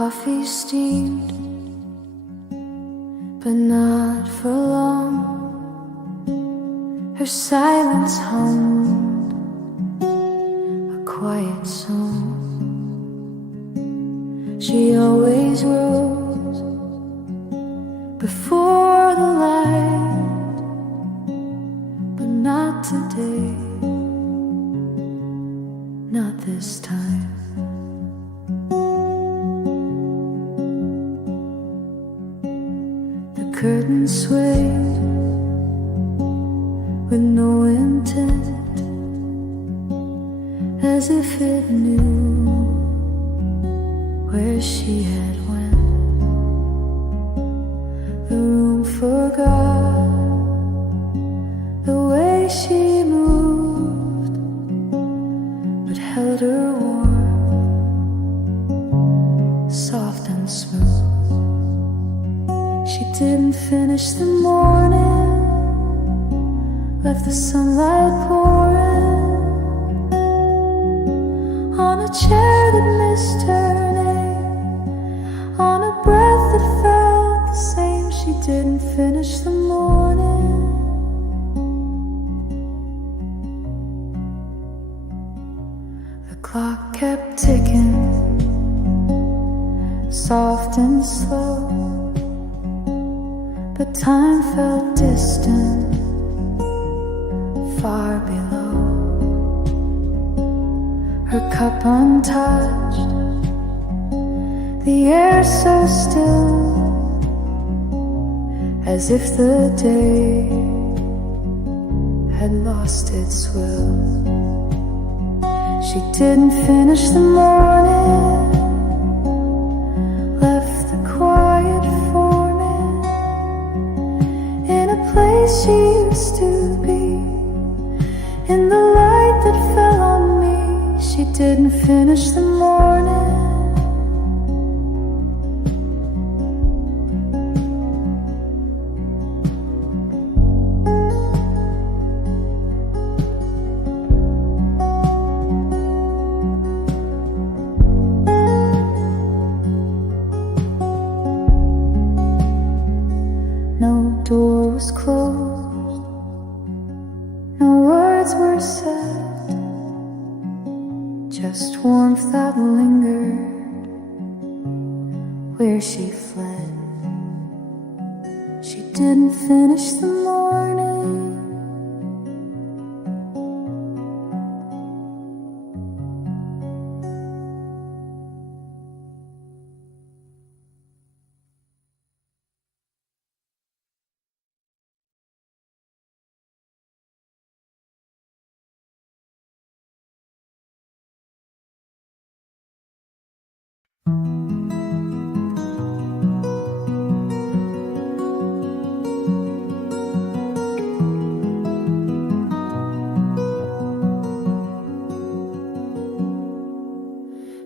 coffee steamed, but not for long. Her silence hummed a quiet song. She always rose before the light, but not today, not this time. The curtain swayed with no intent, as if it knew where she had went. The room forgot the way she moved, but held her warm, soft and smooth. She didn't finish the morning, left the sunlight pouring on a chair that missed her name, on a breath that felt the same. She didn't finish the morning. The clock kept ticking, soft and slow, but time felt distant, far below. Her cup untouched, the air so still, as if the day had lost its will. She didn't finish the morning, left the quiet forming in a place she used to be, in the light that fell on me. She didn't finish the morning. No door was closed, no words were said, just warmth that lingered where she fled. She didn't finish the morning.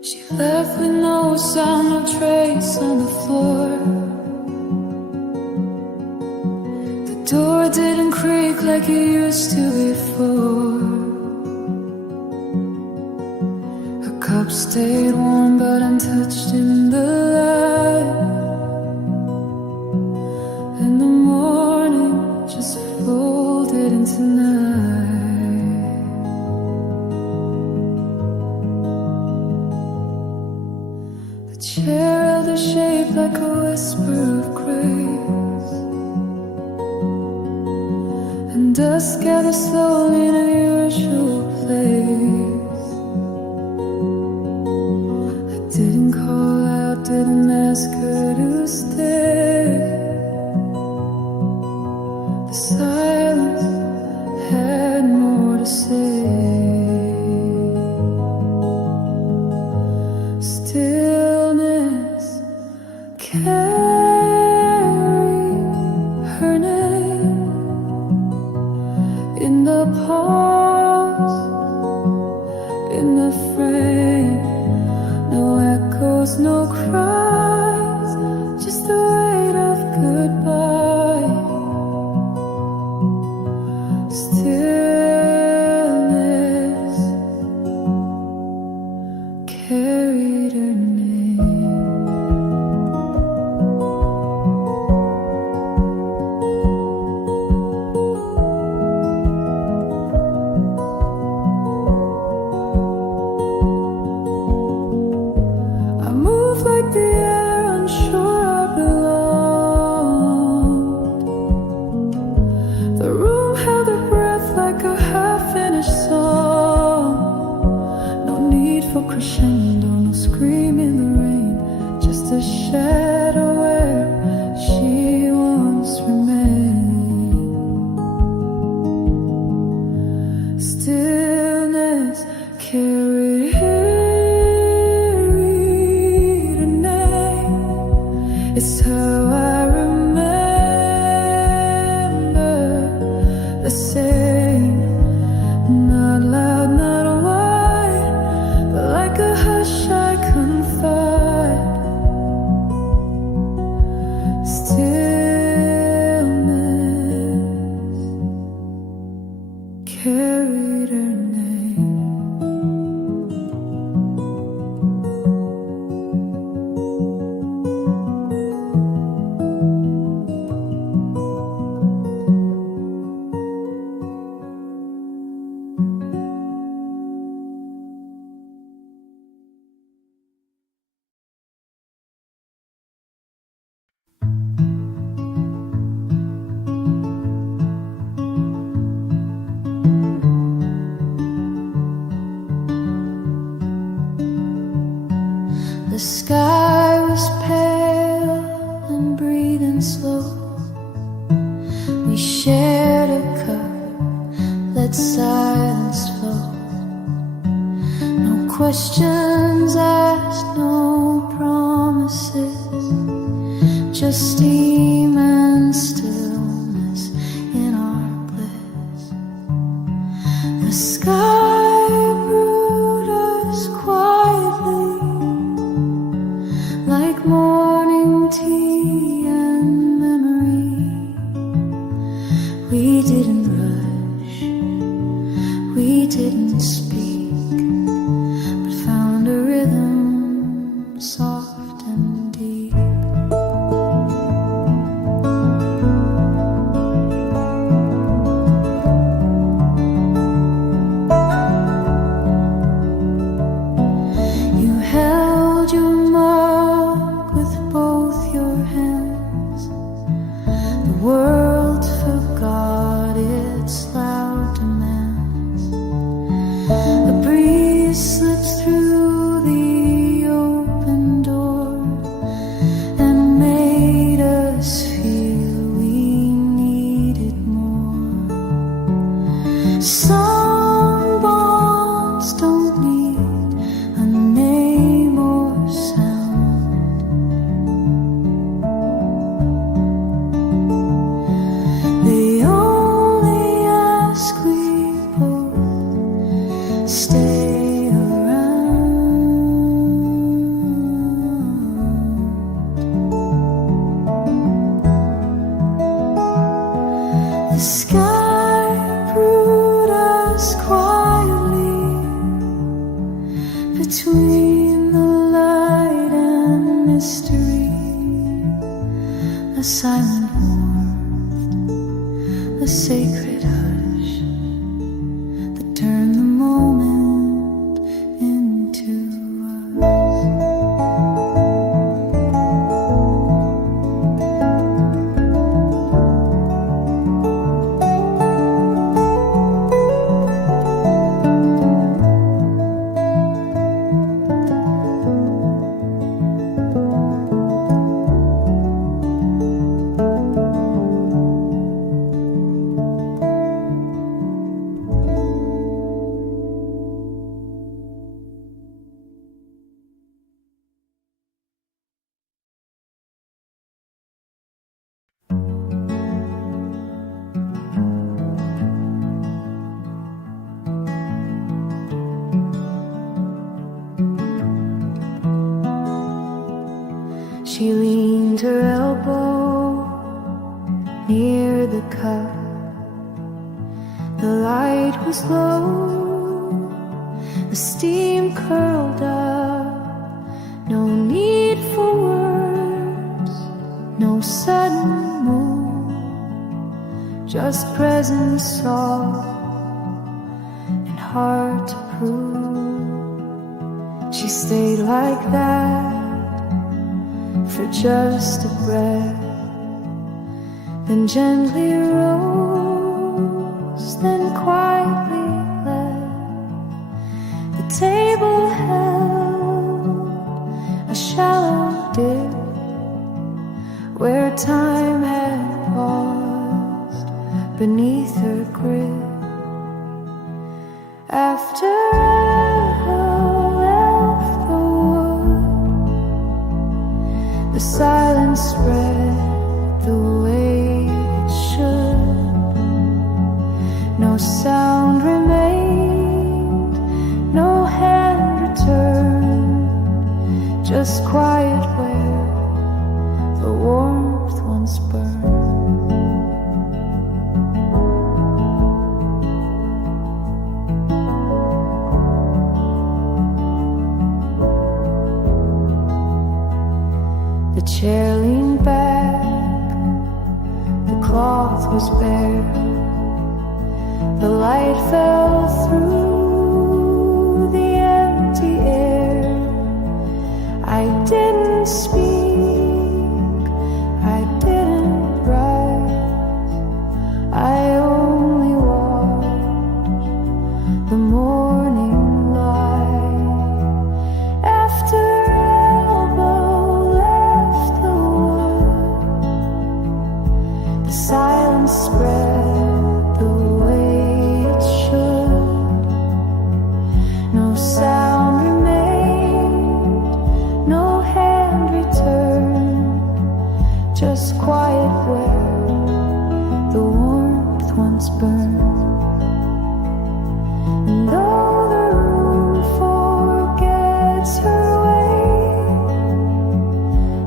She left with no sound, no trace on the floor. The door didn't creak like it used to before. Her cup stayed warm but untouched in the light, and the morning just folded into night. Chair held her shape like a whisper of grace, and dust gathered slowly in a usual place. I didn't call out, didn't ask her to stay. The silence had more to say. Carry her name in the pause, in the frame. No echoes, no cries, just the weight of goodbye. Stillness carried her name. shadow where she once remained. Stillness carried her name. It's how I remember the same. Not loud, not wide, but like a hush I confide. Stillness carried her name. The sky was pale and breathing slow. We shared a cup, let silence flow. No questions asked, no promises, just steam and stillness in our bliss. The sky brewed us quietly, like morning tea and memory. We didn't rush, we didn't speak, but found a rhythm soft and deep. You held your mug with both your hands. The world forgot its loud demands. A breeze slipped through the open door and made us feel we needed more. Some bonds don't need a name or sound. They only ask we both stay around. The sky brewed us quietly between the light and mystery. A silent warmth, a sacred hush that turned the moment into us. She leaned her elbow near the cup. The light was low, the steam curled up. No need for words, no sudden move, just presence soft and hard to prove. She stayed like that for just a breath, then gently rose, then quietly left. The table held a shallow dip where time had paused beneath her grip. After Ella left the wood, the silence spread the way it should. No sound remained, no hand returned, just quiet where the warmth once burned. The chair leaned back, the cloth was bare, the light fell through the empty air. I didn't speak, I didn't rise, I only watched the morning light. After silence spread the way it should. No sound remained, no hand returned, just quiet where the warmth once burned. And though the room forgets her way,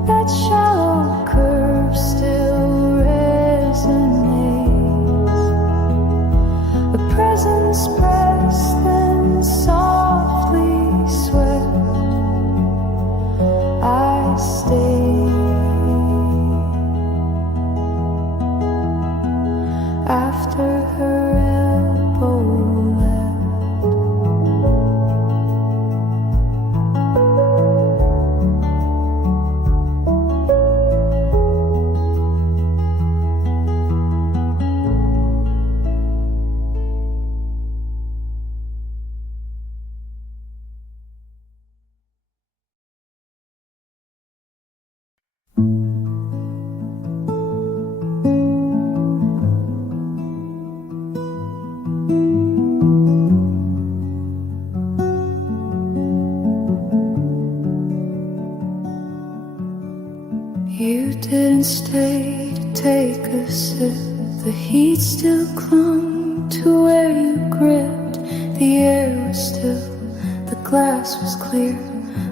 that shallow curve still a presence pressed, then softly swept. I stayed after her elbow left. You didn't stay to take a sip. The heat still clung to where you gripped. The air was still, the glass was clear,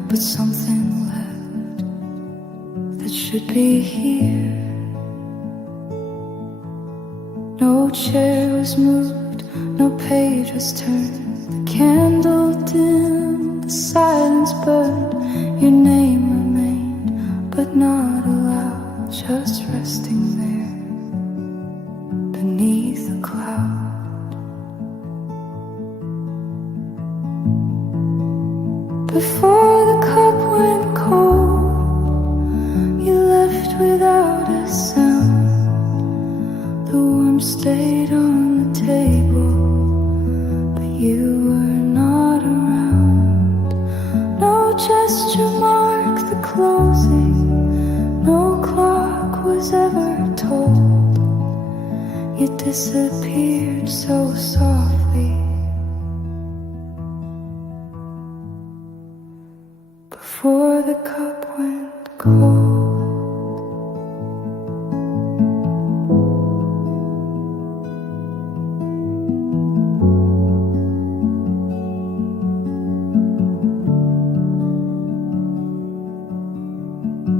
but something left that should be here. No chair was moved, no page was turned. The candle dimmed, the silence burned. Your name remained, but not aloud, just resting there beneath a cloud. Before the cup went cold, you left without a sound. The warmth stayed on the table, but you were not around. No gesture marked the closing, no clock was ever told. You disappeared so softly before the cup went cold.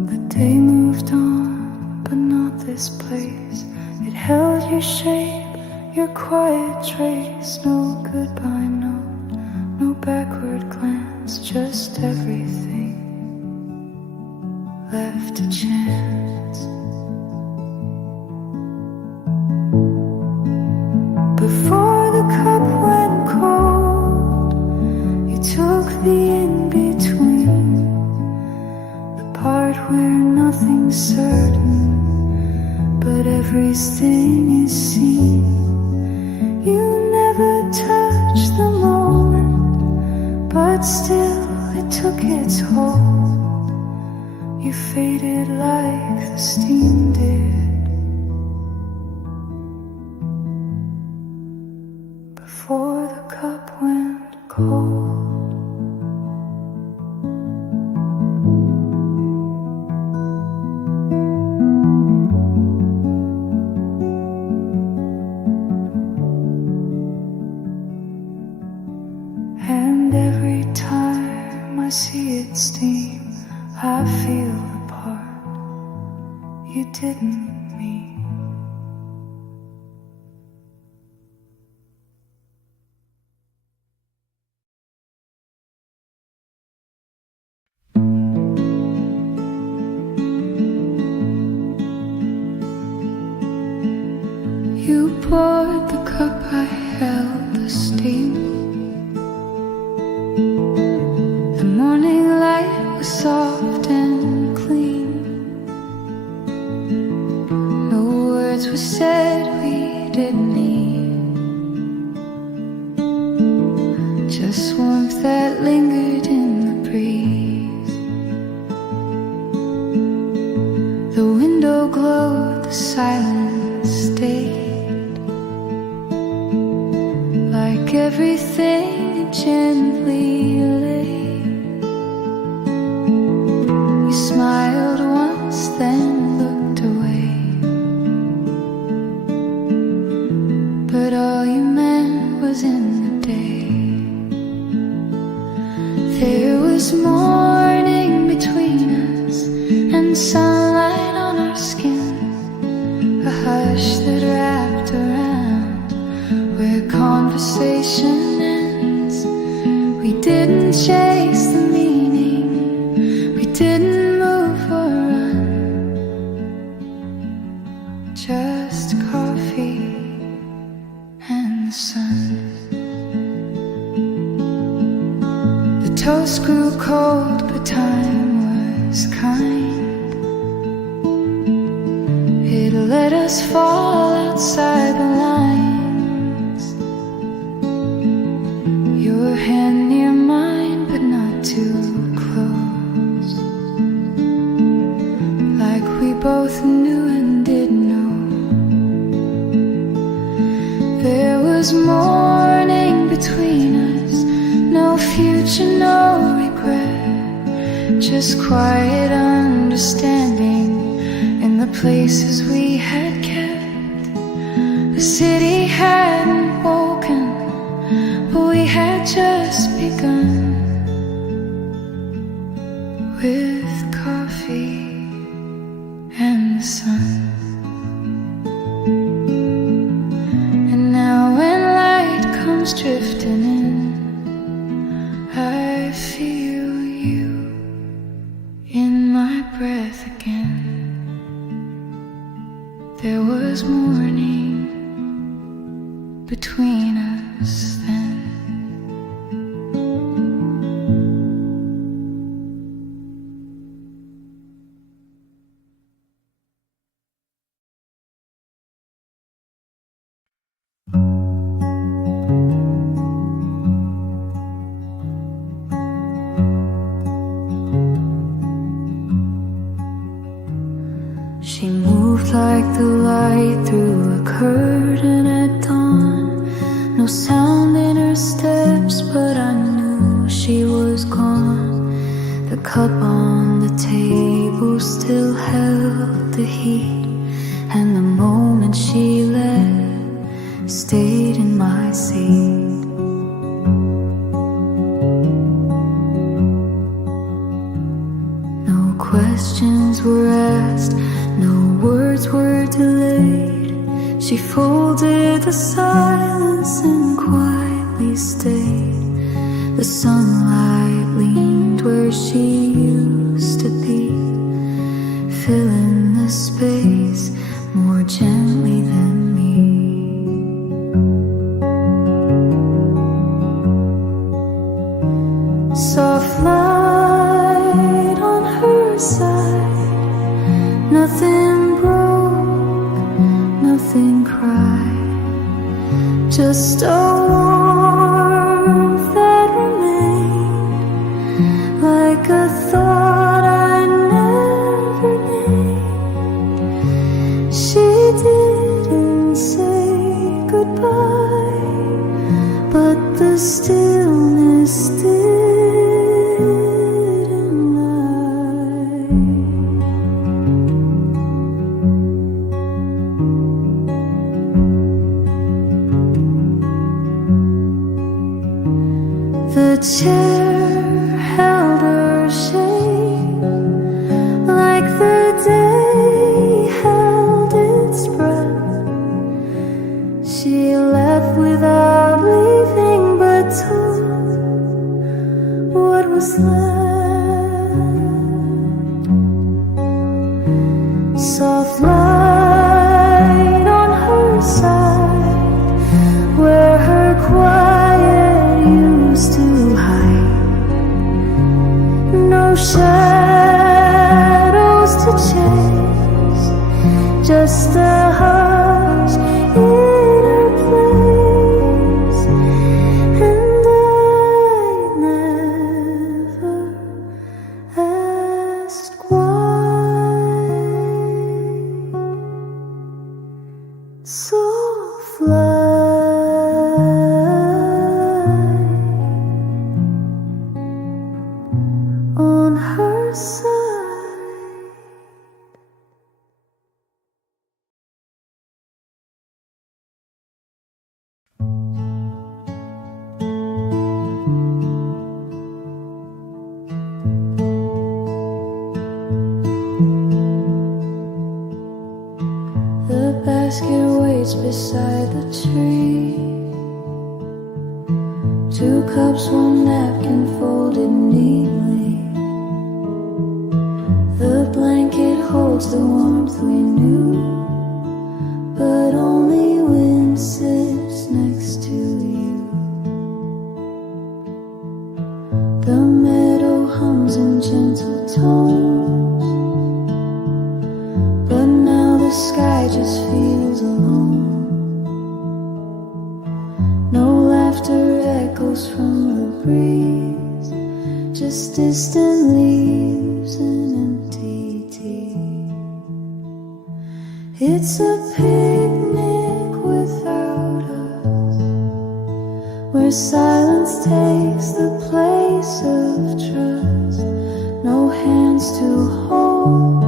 The day moved on, but not this place. It held your shape, your quiet trace. No goodbye note, no backward glance, just everything left to chance. Before the cup went cold, you took the in-between, the part where nothing's certain, but everything is seen. You never touched the moment, but still it took its hold. You faded like the steam did before the cup went cold. And every time I see it steam, I feel the part you didn't mean. You poured the cup, I held the steam. The morning light was soft and clean. No words were said we didn't need, just warmth that lingered in the breeze. The window glowed, the silence stayed. Like everything it gently lay. You smiled once, then looked away, but all you meant was in the day. There was morning between us and sunlight on our skin, a hush that wrapped around where conversation ends. We didn't chase the meaning, we didn't move or run, just coffee and the sun. The toast grew cold, but time was kind. It let us fall outside the lines. Your hand near mine, but not too close, like we both knew and didn't know. There was morning between us, no future, no regret, just quiet understanding in the places we had kept. The city hadn't woken, but we had just begun with coffee and the sun. And now when light comes drifting in, I feel you in my breath again. There was morning between us then. She moved like the light through a curtain at dawn. No sound in her steps, but I knew she was gone. The cup on the table still held the heat, and the moment she left stayed in my seat. No questions were asked, no words were delayed. She folded the silence and quietly stayed. The sunlight leaned where she used to be, filling the space more gently than me. Soft light on her side, nothing broke, nothing cried, just a warmth that remained, like a thought I never named. cry, but the stillness didn't lie. The chair held her shape like the day held its breath. She left without leaving, but took what was left. Soft light on her side, where her quiet used to hide. No shadows to chase, just a hush in her place. And I never asked why. Soft light on her side. The basket waits beside the tree. 2 cups, 1 napkin folded neatly. The blanket holds the warmth we knew, but only wind sits next to you. The meadow hums in gentle tones, but now the sky just feels alone. No laughter echoes from the breeze, just distant leaves and empty tea. It's a picnic without us, where silence takes the place of trust. No hands to hold,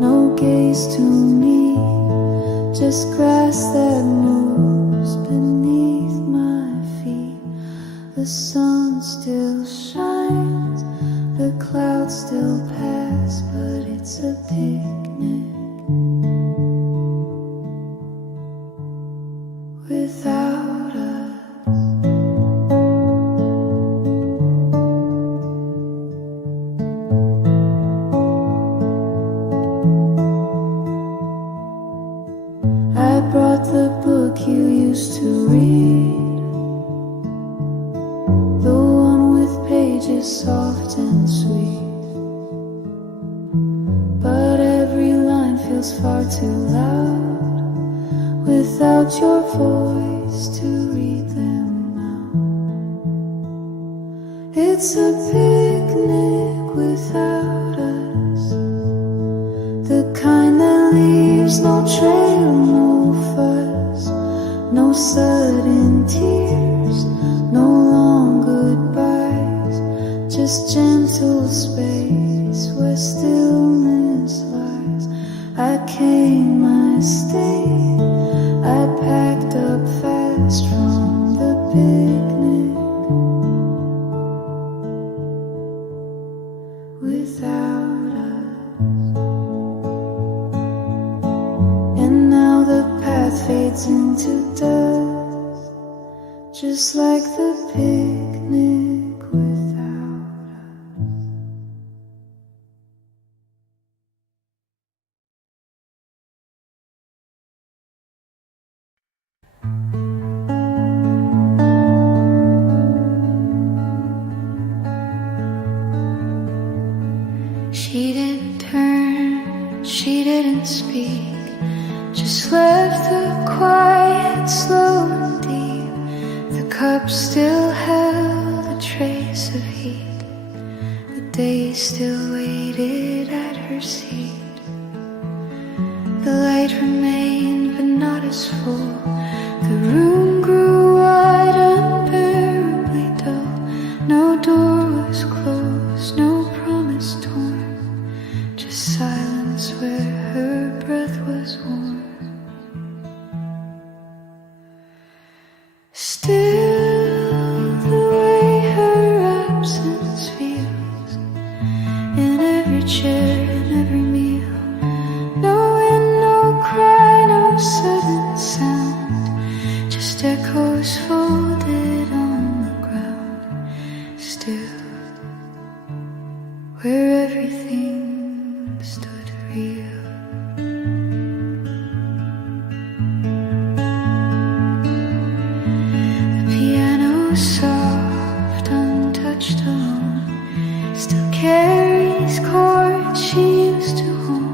no gaze to meet, just grass that moves beneath my feet. The sun still shines, the clouds still pass, but it's a picnic without us. I brought the book you used to read, the one with pages soft and sweet. But every line feels far too loud without your voice to read them out. It's a picnic without us, the kind that leaves no trail, no fuss, no sudden tears, no long goodbyes, just gentle space where stillness lies. I came, I stayed, I packed up fast from the picnic without us. And now the path fades into dust, just like the picnic without us. She didn't turn, she didn't speak, just left the quiet slow and deep. The cup still held a trace of heat, the day still waited at her seat. The light remained but not as full, The room grew wide, unbearably dull. No door was closed, no promise torn, just silence where her breath was warm. Still, the way her absence feels in every chair, in every meal. No wind, no cry, no sudden sound, just echoes folded on the ground. Still, where everything stood real. The piano, soft, untouched, alone, still carries chords she used to hum.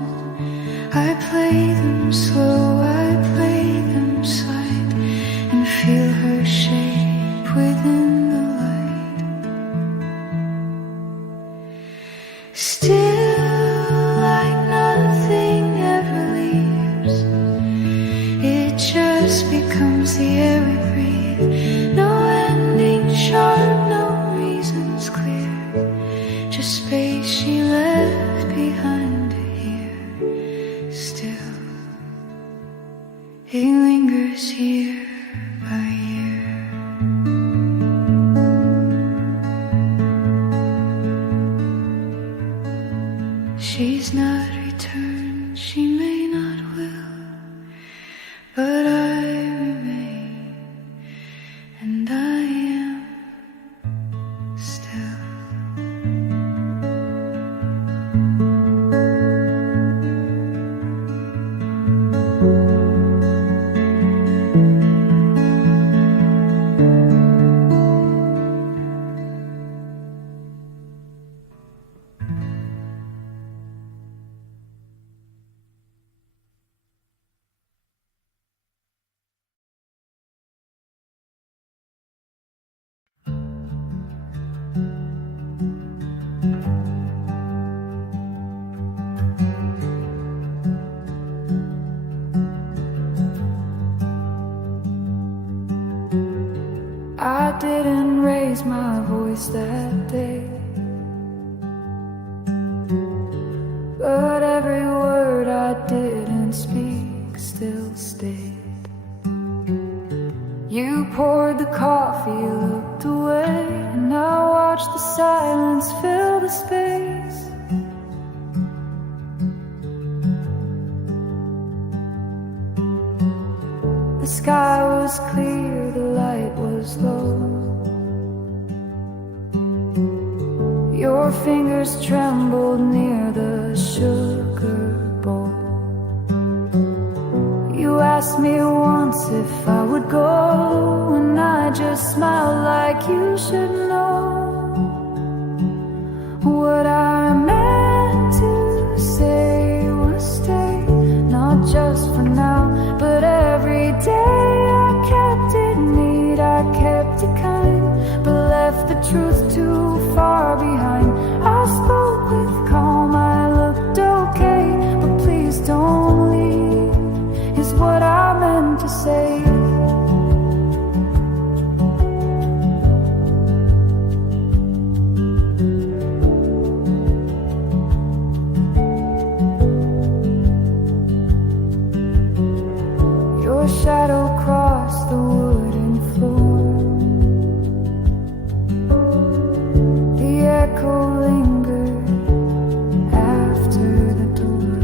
I play them slow, I play them slight, and feel her shape within the light. Still, like nothing ever leaves, it just becomes the air we breathe. No ending sharp, no reasons clear, just space she left behind to hear. Still, it lingers year by year. She's not returned, she may not will, but I remain, and I am still. I didn't raise my voice that day, but every word I didn't speak still stayed. You poured the coffee, looked away, and I watched the silence fill the space. The sky was clear, the light was low. Your fingers trembled near the sugar bowl. You asked me once if I would go, and I just smiled like you should know. What I meant to say was stay, not just for now, but every day. I kept it neat, I kept it kind, but left the truth too far behind. I spoke with calm, I looked okay, but please don't leave, is what I meant to say. Your shadow crossed the wooden floor. The echo lingered after the door.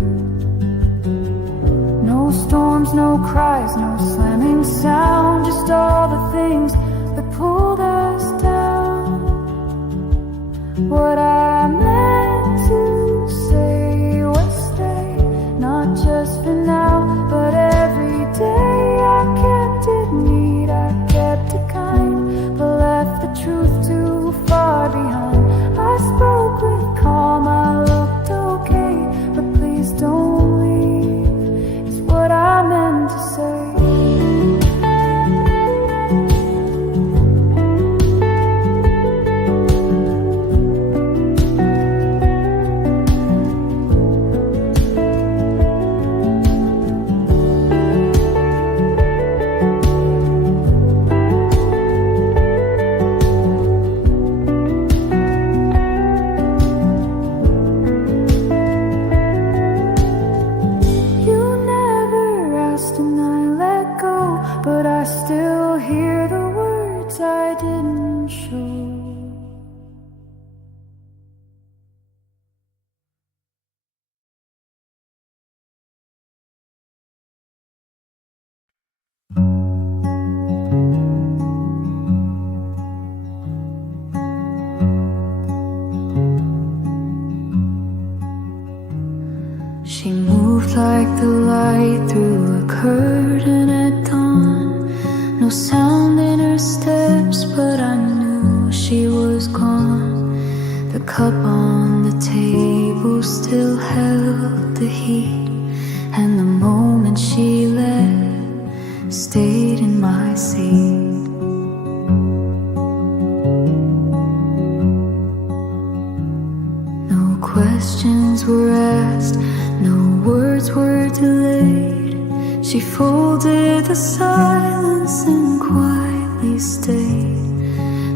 No storms, no cries, no slamming sound, just all the things that pulled us down. What I meant to say was stay, not just for now, but every day. I kept it neat, I kept it kind, but left the truth too far behind. I spoke with calm, I looked okay, but please don't leave, is what I meant to say. like the light through a curtain at dawn. No sound in her steps, but I knew she was gone. The cup on the table still held the heat, and the moment she left stayed in my seat. No questions were asked, no words were delayed. She folded the silence and quietly stayed.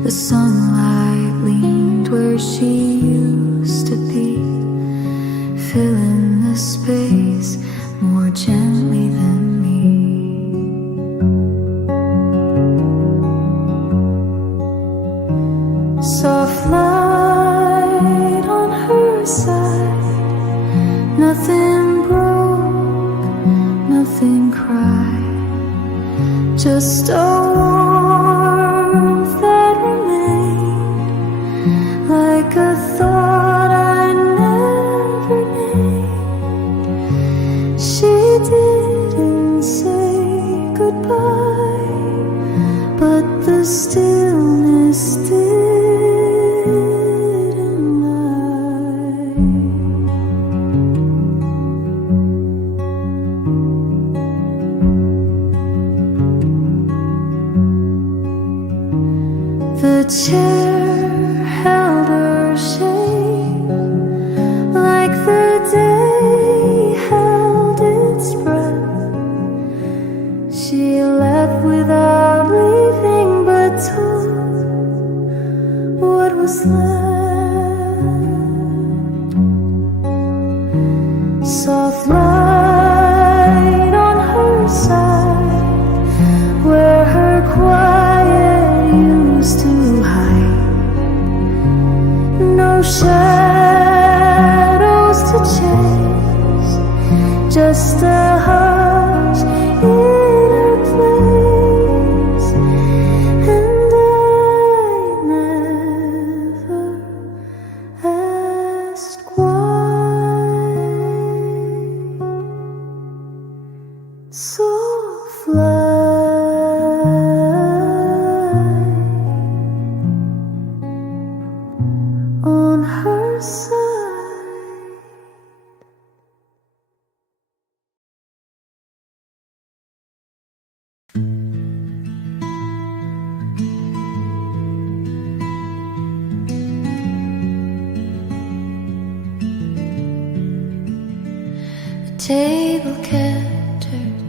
The sunlight leaned where she used to be, filling the space more gently than me. Soft light on her side, nothing broke, nothing cried, just a warmth that remained, like a thought I never named. She didn't say goodbye, but the stillness didn't lie. The chair held her shape, like the day held its breath. She left without leaving, but took what was left. Soft light on her side, where her quiet used to hide. No shadows to chase, just a hush in her place. And I never asked why. Soft light on her side. The table captured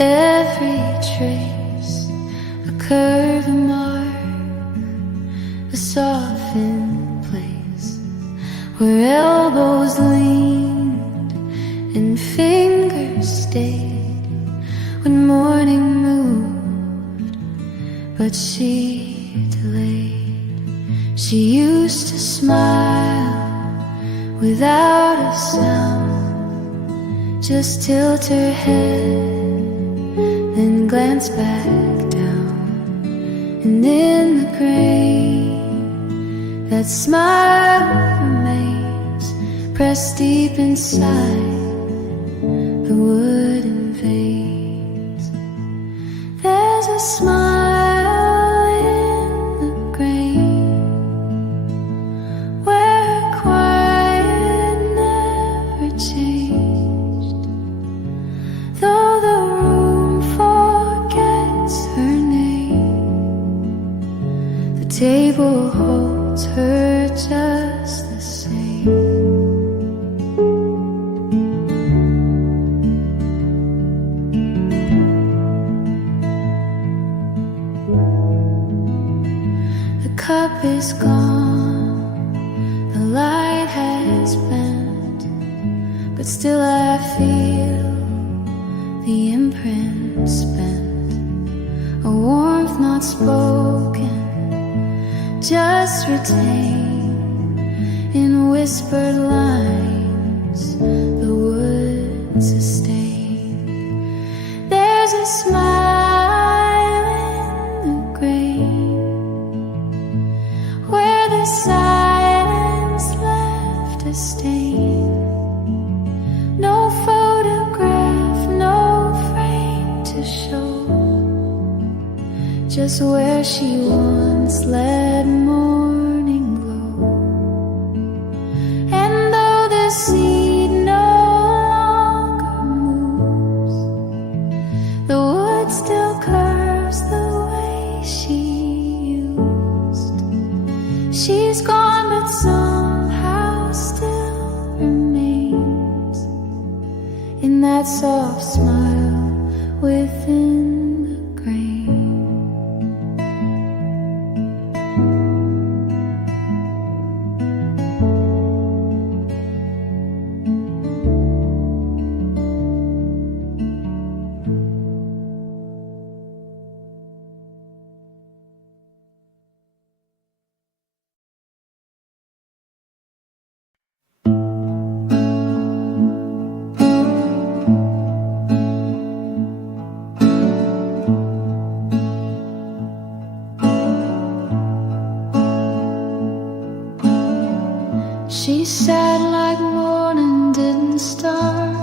every trace, a curve, a mark, a softened place, where elbows leaned and fingers stayed when morning moved, but she delayed. She used to smile without a sound, just tilt her head, then glance back down. And in the grain, that smile remains pressed deep inside the wooden veins. There's a smile in the grain, where her quiet never changed. Though the room forgets her name, the table holds her just the same. The cup is gone, the light has bent, but still I feel the imprint spent, a warmth not spoken, just retained in whispered lines, the wood sustained. There's a smile in the grain, where the silence left a stain. No just where she once let morning glow. And though the seed no longer moves, the wood still curves the way she used. She's gone, but somehow still remains in that soft smile within the grain. She sat like morning didn't start,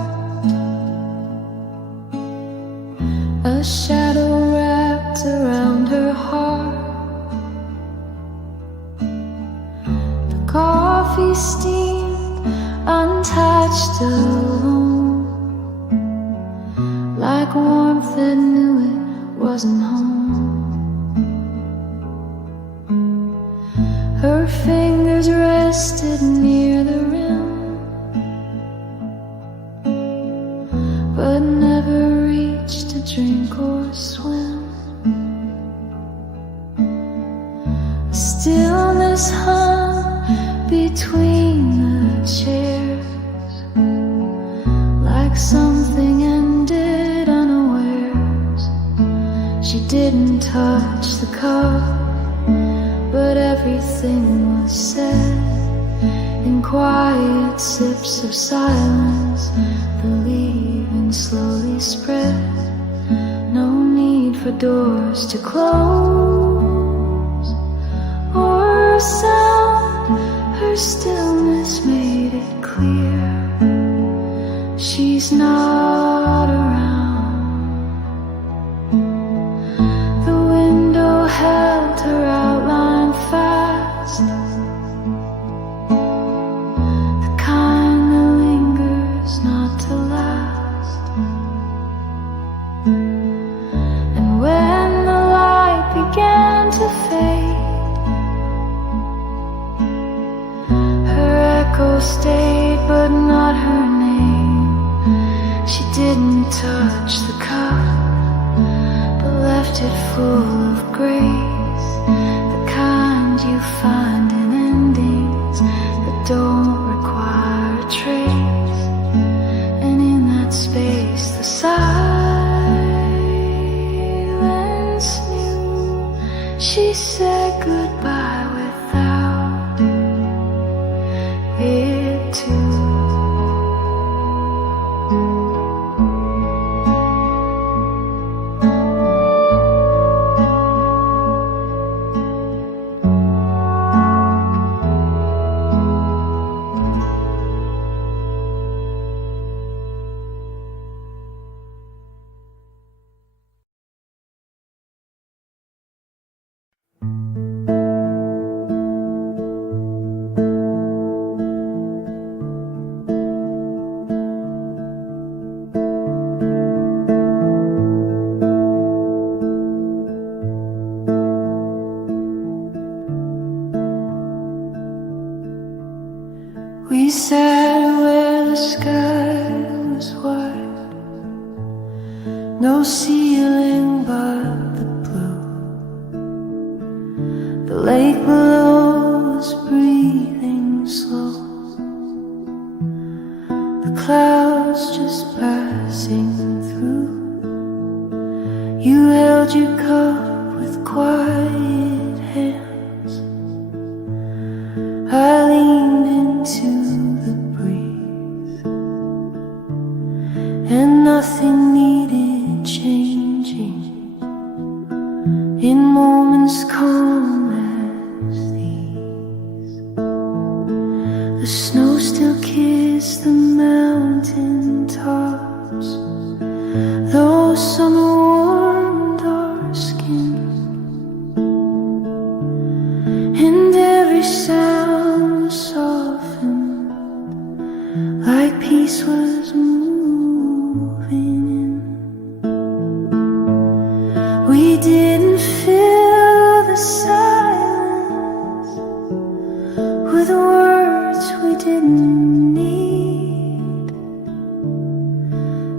a shadow wrapped around her heart. The coffee steamed untouched alone, like warmth that knew it wasn't home. Her fingers rested near the rim, but never reached to drink or swim. Stillness hung between the chairs, like something ended unawares. She didn't touch the cup, but everything was said in quiet sips of silence. The leaving slowly spread, no need for doors to close or sound. Her stillness made it clear she's not around. The window held her outline fast, the kind that lingers not to last. And when the light began to fade, her echo stayed, but not her name. She didn't touch the cup, but left it full of grace, the kind you find in endings that don't require a trace. And in that space the silence knew she said goodbye without it too. We sat where the sky was white, no ceiling but the blue. The lake below was breathing slow, the clouds just passing through. You held your cup with quiet hands, I leaned into the breeze, and nothing needed changing in moments calm as these. The snow still kissed the mountain tops, though summer warmed our skin. didn't fill the silence with words we didn't need.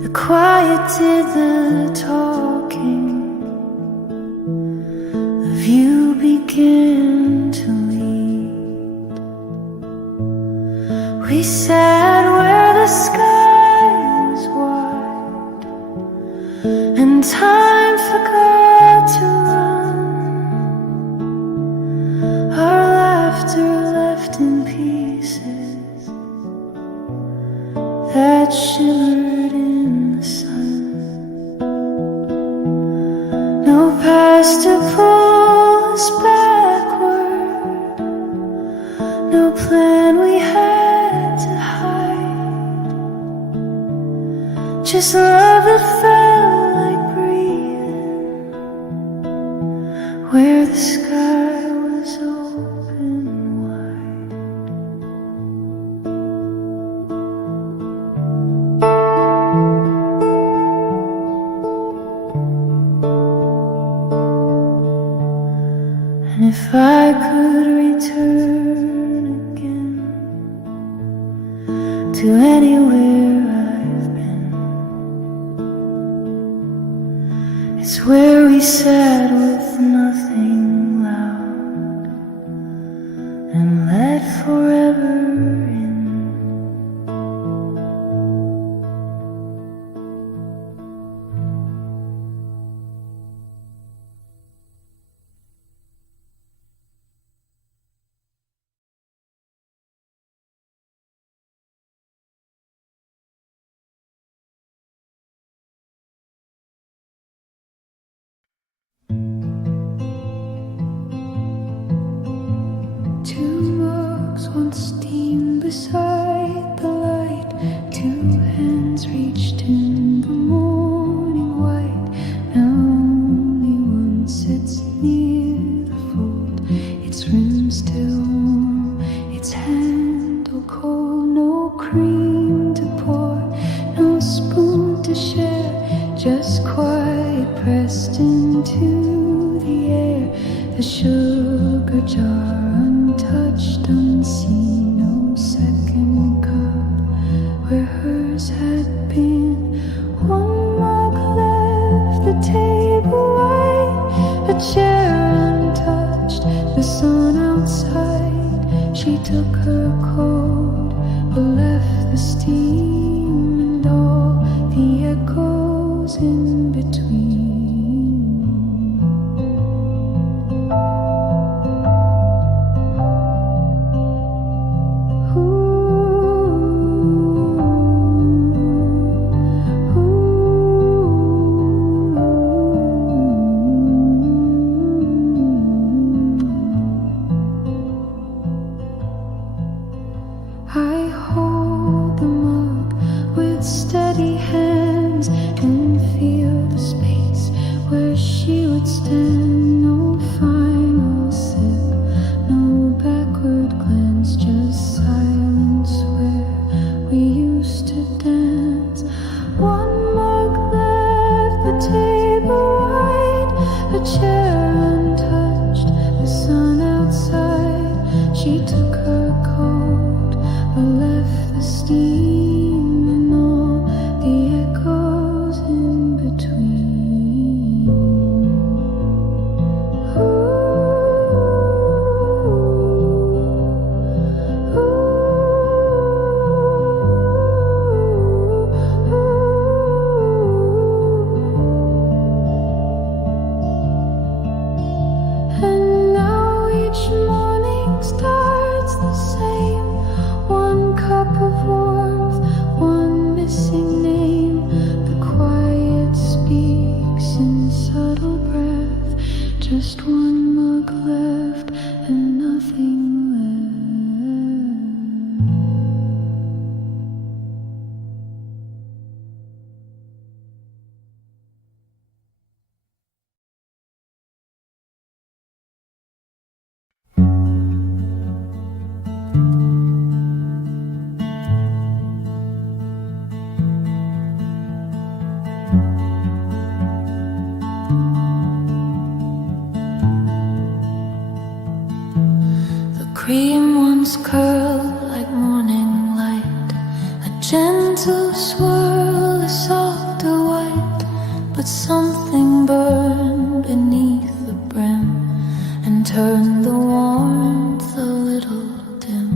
The quiet did the talking. The view began to lead. We sat where the sky was wide, and time forgot to run. Our laughter left in pieces that shimmered in the sun. No past to pull us backward, no plan we had to hide, just love that felt like breathing where the sky was open wide. And if I could return again to anywhere I've been, it's where we sat with nothing loud and let forever in. Two mugs, one steamed beside the light. Two hands reached in the morning white. Now only one sits near the fold, its rim still warm, its handle cold. No cream to pour, no spoon to share, just quiet pressed into the air. The sugar jar untouched, unseen, no second cup where hers had been. One mug left, the table white, a chair untouched, the sun outside. She took her coat, but left the steam and all the echoes in between. I hold the mug with steady hands and feel the space where she would stand. No final sip, no backward glance, just silence where we used to dance. One mug left, the table white, a chair untouched, the sun outside. She took her coat, but left the steam and all the echoes cream once curled like morning light, a gentle swirl, a softer white, but something burned beneath the brim and turned the warmth a little dim.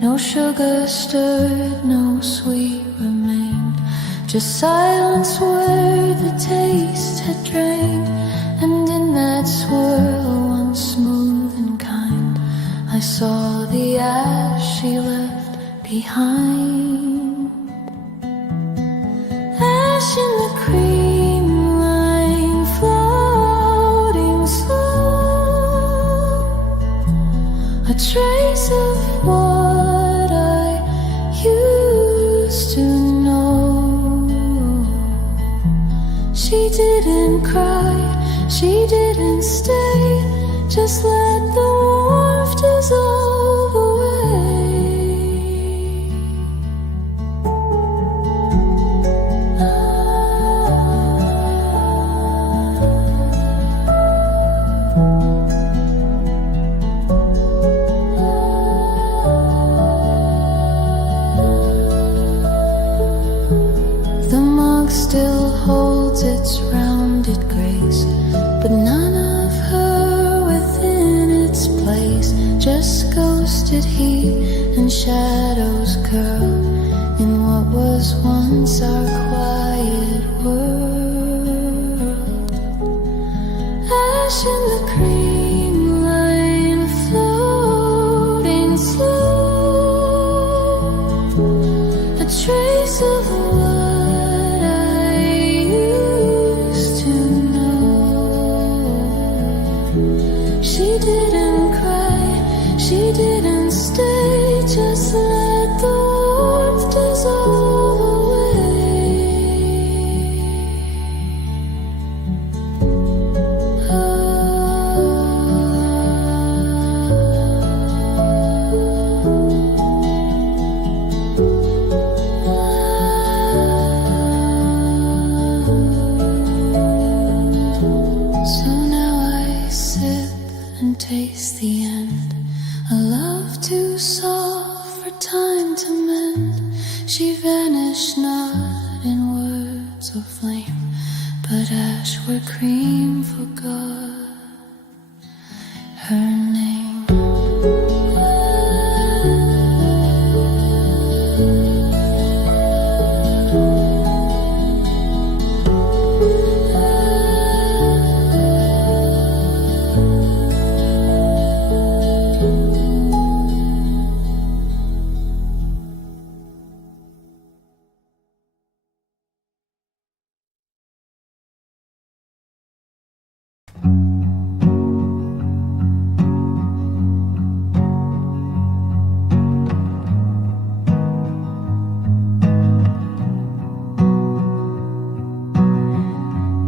No sugar stirred, no sweet remained, just silence where the taste had drained. And in that swirl, once smooth and kind, I saw the ash she left behind. Ash in the cream line, floating slow, a trace of what I used to know. She didn't cry, she didn't stay, just let the warmth dissolve away. The mug still holds its rounded grace, but none of her within its place. Just ghosted heat and shadows curl in what was once our quiet world. Ash in the cream line, floating slow, a trace of what I used to know. She didn't cry, she didn't stay, just let the warmth dissolve away. So now I sip and taste the end, a love too soft for time to mend. She vanished not in words of flame, but ash where cream forgot her name.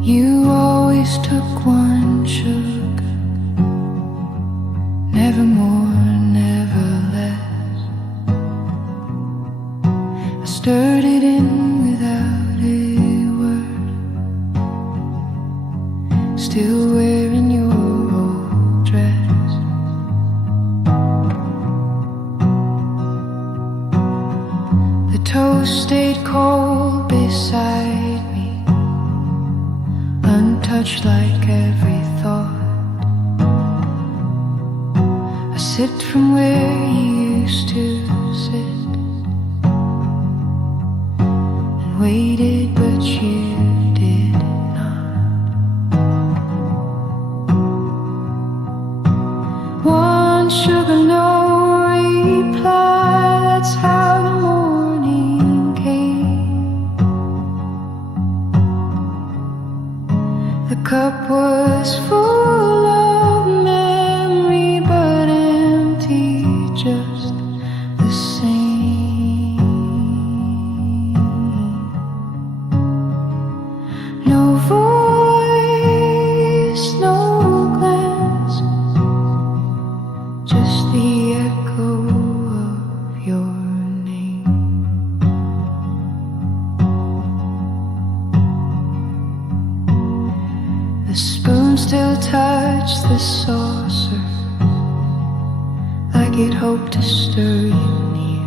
You always took one sugar, never more, never less. I stirred it in without a word, still wearing your old dress. The toast stayed cold beside me, untouched like every thought. I sipped from where you used to sit and waited, but you did not. One sugar, no reply, that's how the morning came. The cup was full of memory, but empty just the same. No voice, no glance, just the echo of your name. The spoon still touched the saucer, like like it hoped to stir you near.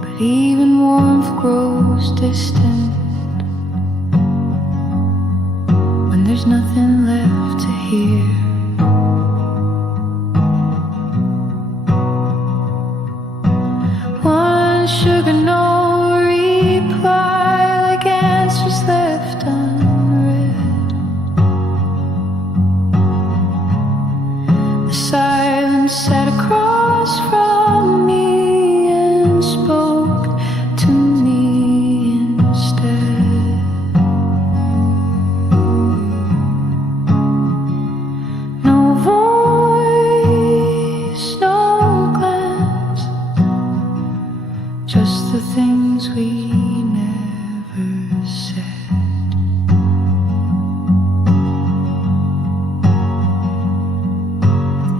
But even warmth grows distant when there's nothing left to hear. One sugar no reply, like answers left unread. The silence sat across from me and spoke to me instead. No voice, no glance, just the things we never said.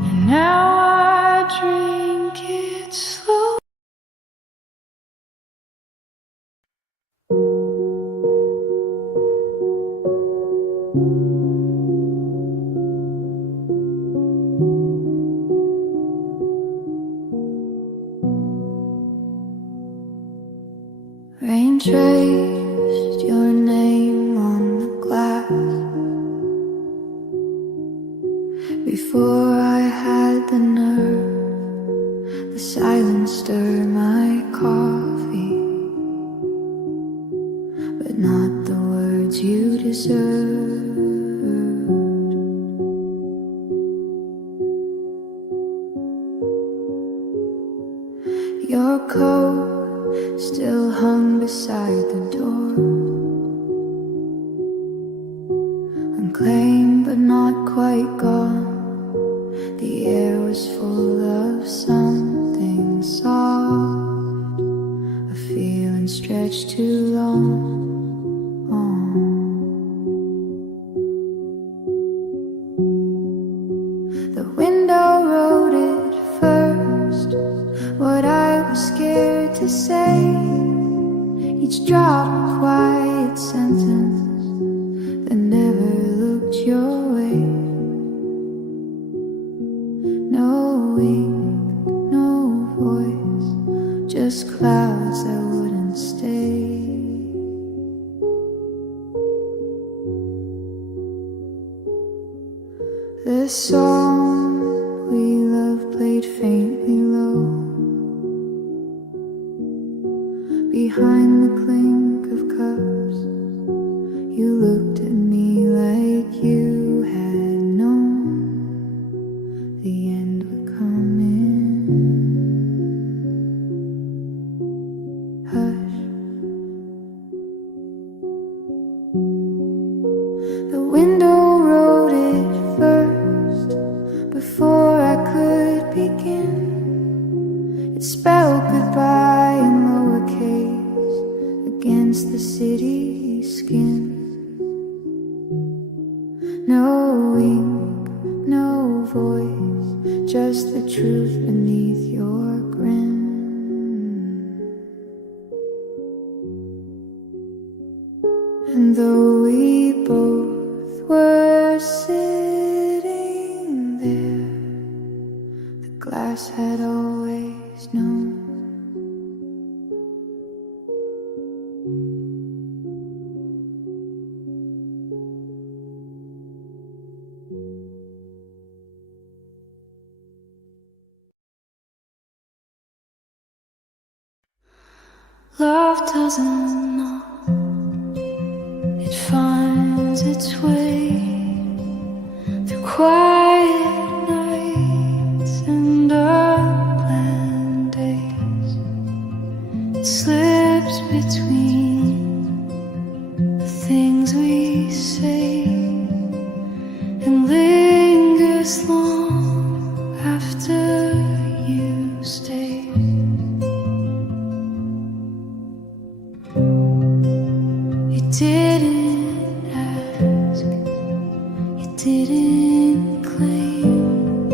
And now I drink it slow. Rain traced your name on the glass before I had the nerve. The silence stirred my coffee, but not the words you deserved. Your coat still hung beside the door, unclaimed but not quite gone. The air was full of something soft, a feeling stretched too long. The window wrote it first, what I was scared to say. Each drop a quiet sentence that never looked your way. No ink, no voice, just clouds that wouldn't stay. The song we loved played faintly low behind the clink of cups. You looked at me like you had known the end would come in. Hush. The window wrote it first before I could begin. It spelled goodbye in lowercase against the city skin. No ink, no voice, just the truth beneath your grin. And though we both were sitting there, the glass had always known. Love doesn't know, it finds its way through quiet nights and unplanned days. It slips between the things we say and lingers long after you stay. Didn't ask, you didn't claim,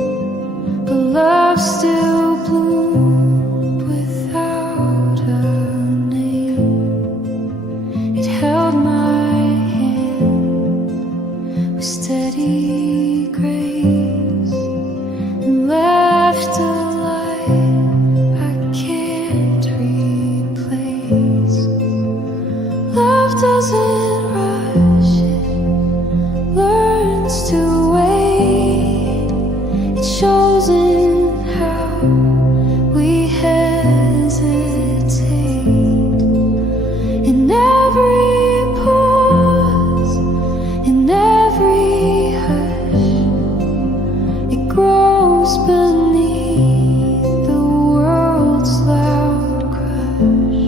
but love still bloomed without a name. doesn't rush, it learns to wait. It shows in how we hesitate. In every pause, in every hush, it grows beneath the world's loud crush.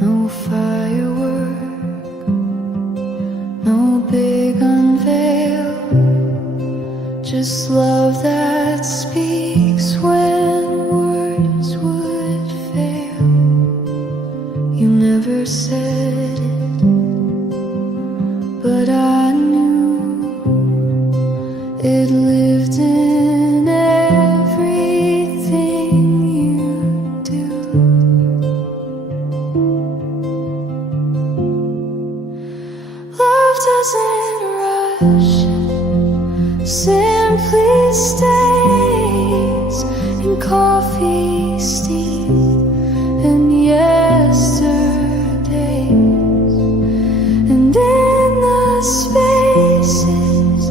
No firework, no big unveil, just love that speaks when words would fail. You never said it, but I knew it lived in everything you do. Love doesn't rush, simply stays in coffee steam and yesterdays, and in the spaces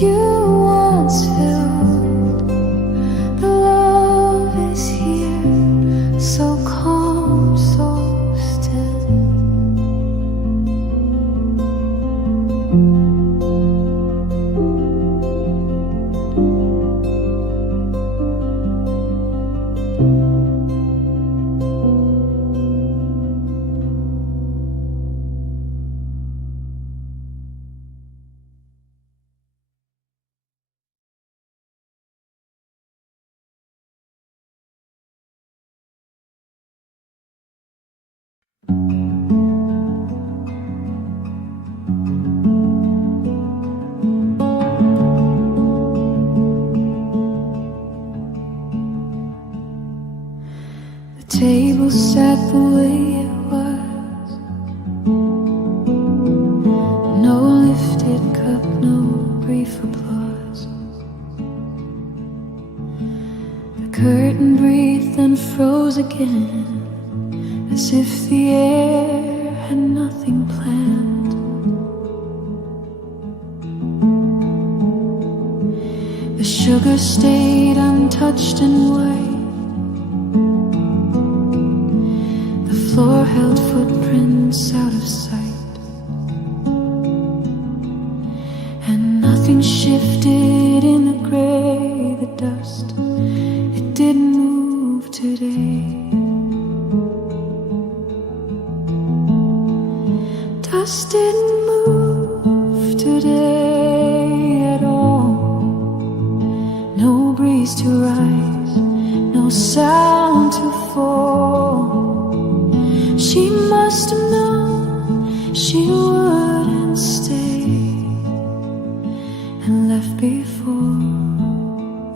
you once filled. The love is here, so calm, so still. The table sat the way it was. No lifted cup, no brief applause. The curtain breathed and froze again, as if the air had nothing planned. The sugar stayed untouched and white. The floor held footprints out of sight, and nothing shifted in the gray. The dust, it didn't move today. Dust didn't move today at all. No breeze to rise, no sound to fall. She must have known she wouldn't stay, and left before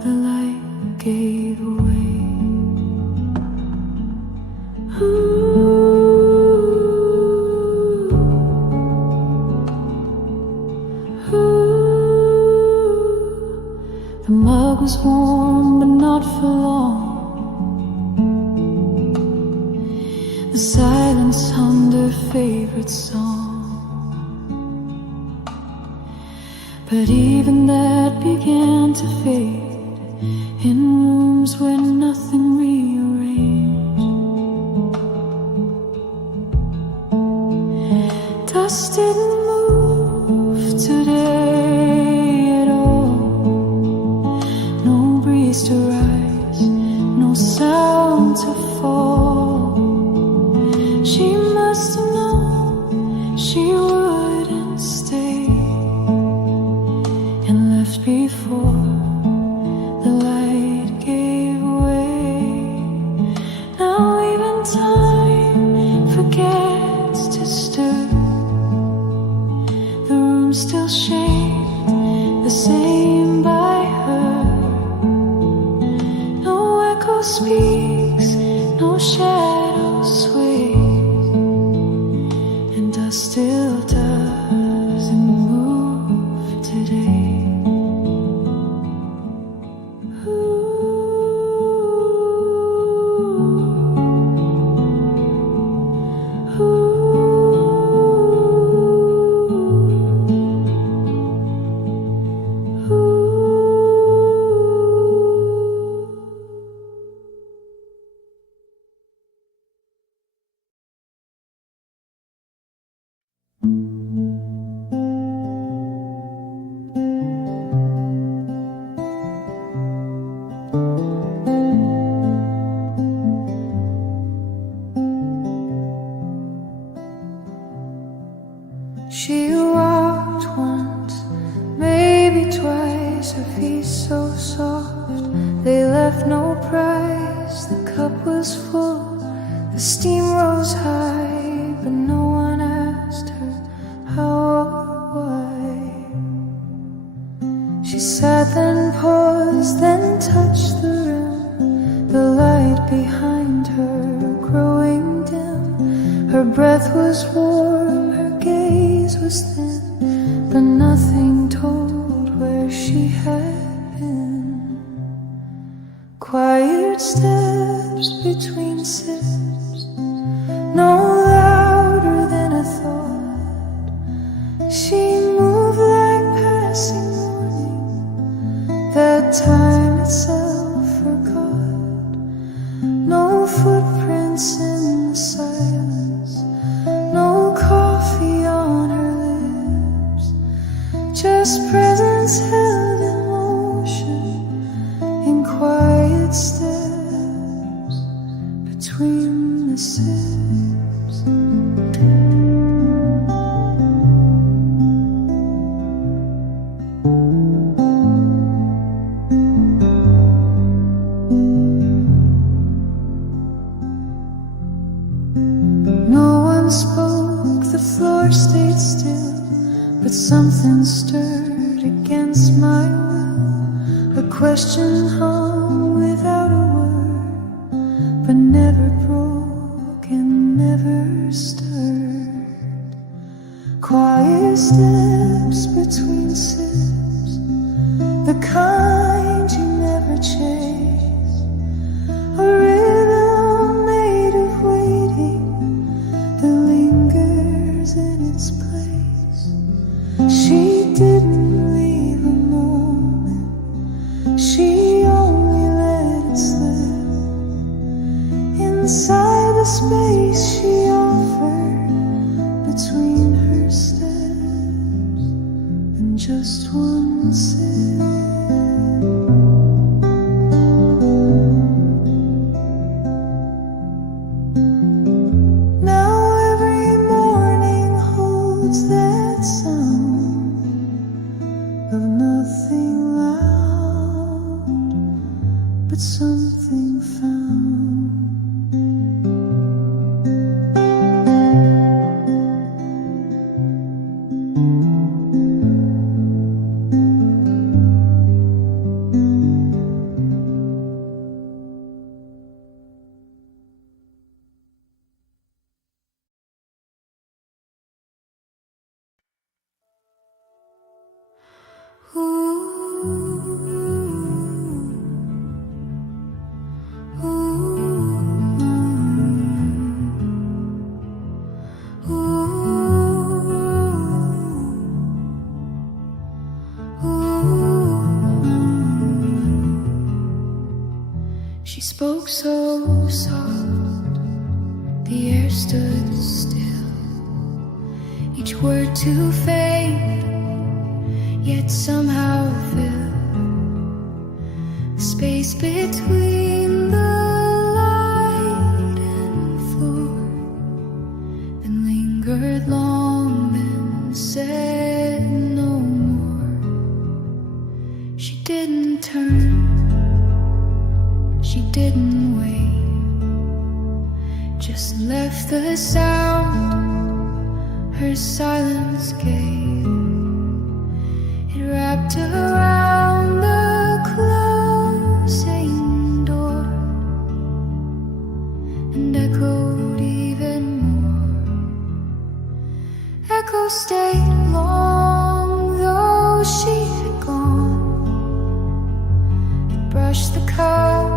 the light gave away. The mug was warm, but not for long. The silence hummed her favorite song, but even that began to fade in rooms where nothing rearranged. Dust didn't move today at all. No breeze to rise, no sound to fall. She must have known she wouldn't stay, and left before the light gave way. Now even time forgets to stir. The room still shaped the same by her. No echo speaks, no shadow was full. The steam rose high, but no one asked her how or why. She sat then paused, then touched the rim. The light behind her growing dim. Her breath was warm, her gaze was thin, but nothing told where she had been. Quiet steps between sips, no louder than a thought. She moved like passing morning, that time itself forgot. No footprints in the silence, no coffee on her lips, just presence held in motion, in quiet steps between the sips. No one spoke, the floor stayed still, but something stirred against my will. A question hung without a word, but never broke and never stirred. Quiet steps between sips, the kind you never chase. A rhythm made of waiting that lingers in its place. She didn't leave a moment, she only let it slip. Inside the space she offered between her steps, and just one sip. Now every morning holds that sound of nothing loud, but something found. She spoke so soft, the air stood still, each word too faint, yet somehow filled the space between the light and floor, then lingered long, then said no more. She didn't turn, she didn't wait, just left the sound her silence gave. It wrapped around the closing door and echoed even more. Echo stayed long, though she had gone. It brushed the cup,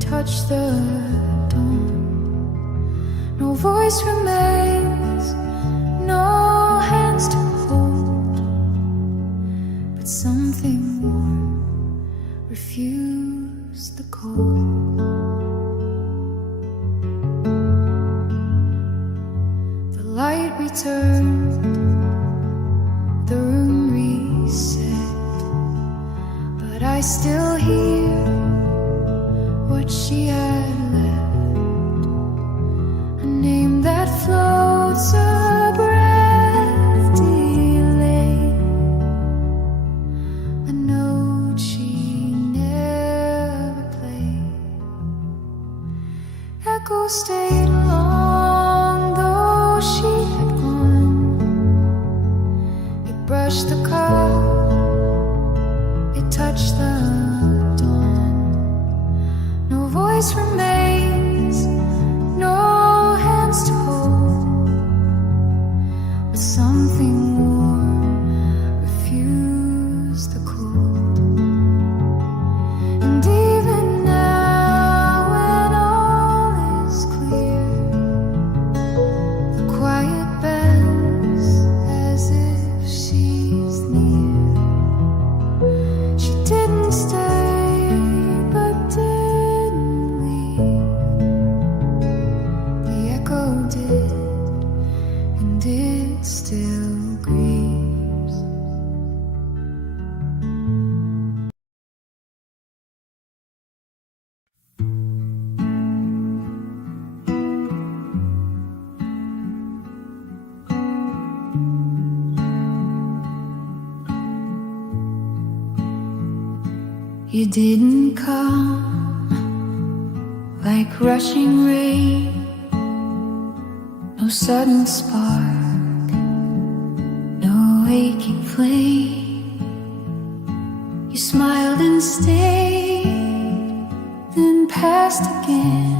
touch the dawn. No voice remains, no hands to hold, but something warm refused the cold. The light returned, the room reset, but I still hear what she had left, a name that floats a breath delayed, a note she never played. Echo stayed along, though she had gone. It brushed the car, it touched the dawn. No voice remains, no hands to hold, but something warm refused the cold. And even now, when all is clear, the quiet bends as if she's near. She didn't stay, but didn't leave. The echo did, and it still grieves. You didn't come like rushing rain, no sudden spark, no aching flame. You smiled and stayed, then passed again,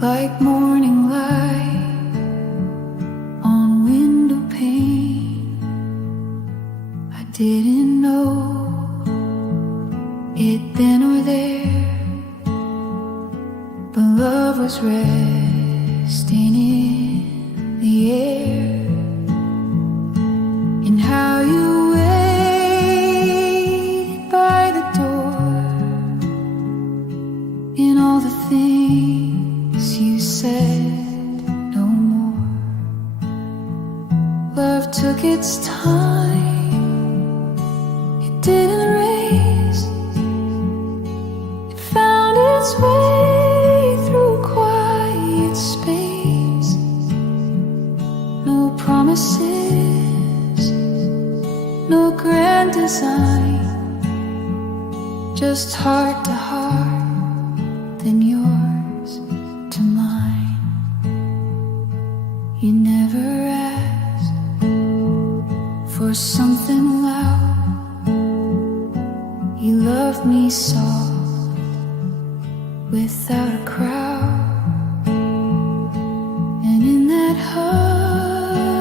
like morning light on window pane. I didn't know it then or there, but love was resting in the air. And how you waited by the door, in all the things you said no more. Love took its time, it didn't race, it found its way through quiet space. No promises, no grand design, just heart to heart, then yours to mine. You never asked for something loud, you loved me soft without a crowd. And in that hush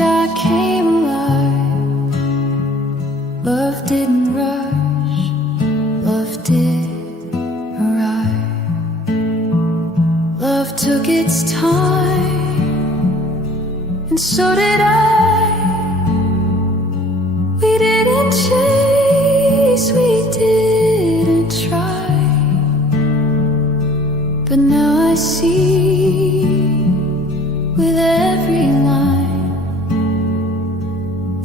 I came alive. Love didn't rush, love did arrive. Love took its time, and so did I. We didn't chase, we didn't try, but now I see with every line,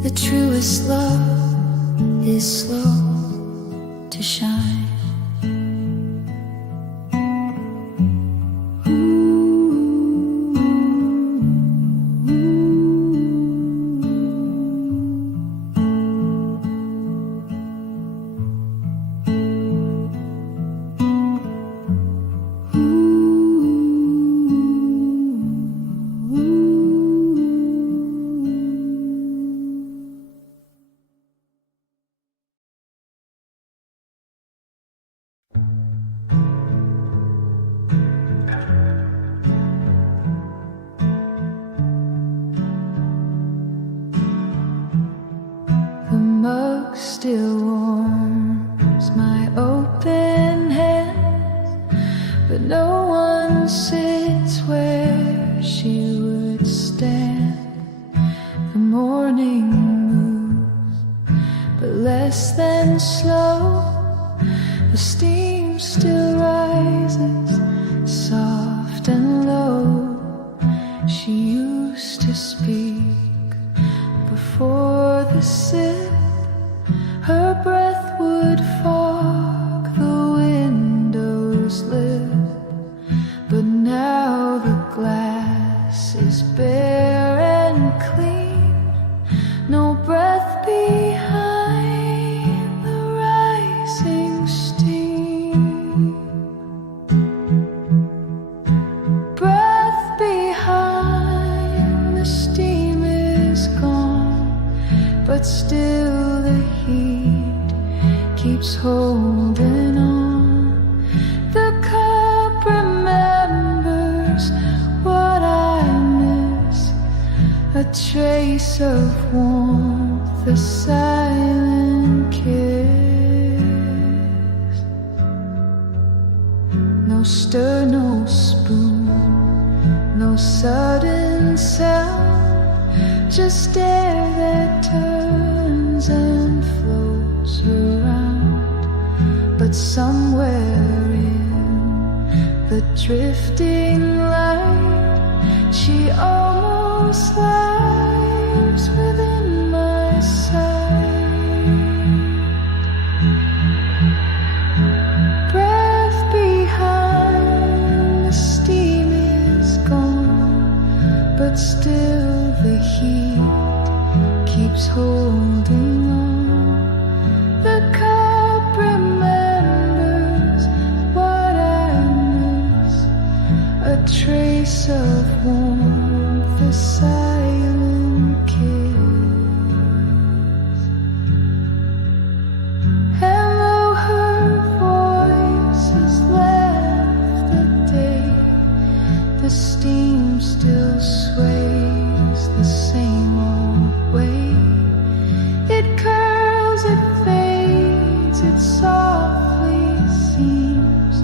the truest love is slow to shine. The mug still warms my open hands, but no one sits where she would stand. The morning moves, but less than slow. The steam still rises, soft and low. She used to speak before the sip, her breath would fog the window's lip. But now the glass is bare and clean, no breath behind the rising steam. trace of warmth, a silent kiss. No stir, no spoon, no sudden sound, just air that turns and flows around. But somewhere in the drifting light, she almost lives within my sight. Breath behind, the steam is gone, but still the heat keeps holding on. The cup remembers what I miss, a trace of warmth, a silent kiss. And though her voice has left the day, the steam still sways the same old way. It curls, it fades, it softly seems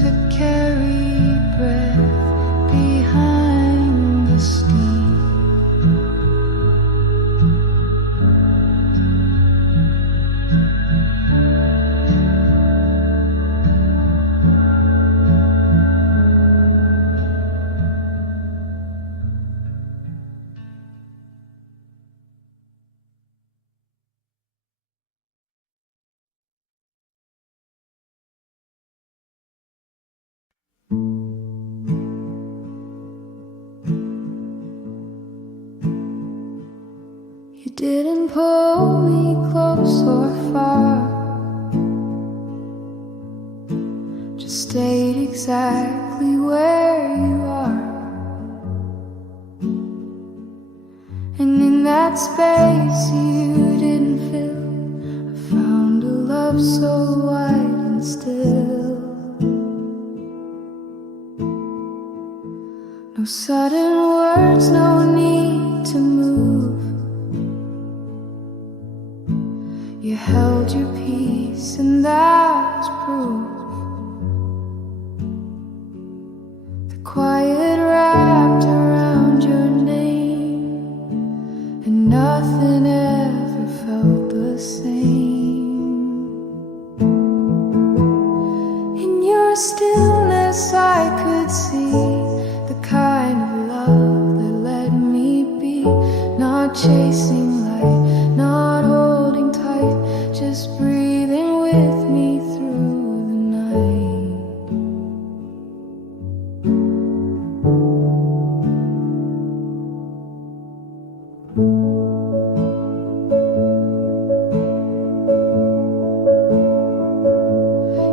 to carry breath behind the steam. You didn't pull me close or far, just stayed exactly where you are. And in that space you didn't fill, I found a love so wide and still. No sudden words, no need to move. You held your peace, and that was proof. The quiet wrapped around your name, and nothing ever felt the same. In your stillness I could see the kind of love that let me be, not chasing light, not holding tight, just breathing with me through the night.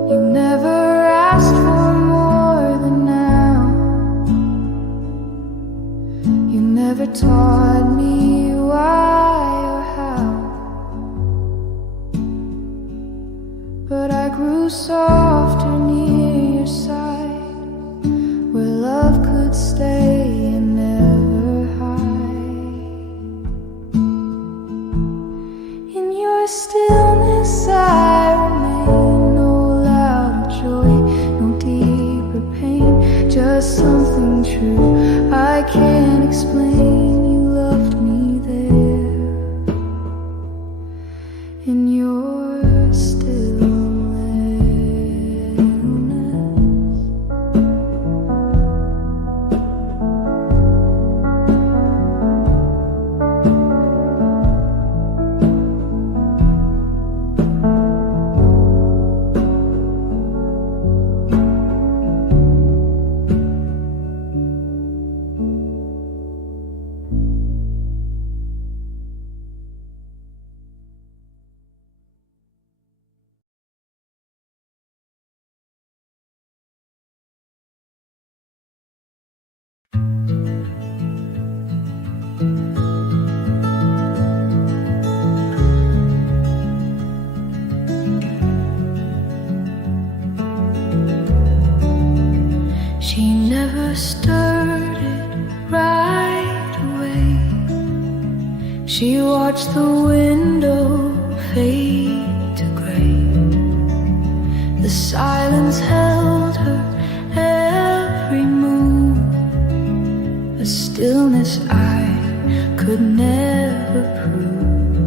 You never asked for more than now. You never taught me why or how, but I grew softer near your side, where love could stay and never hide. In your stillness I remain, no louder joy, no deeper pain, just something true I can't explain. You loved me there in your stillness. She never started right away. She watched the window fade to gray. The silence held her every move, a stillness I could never prove.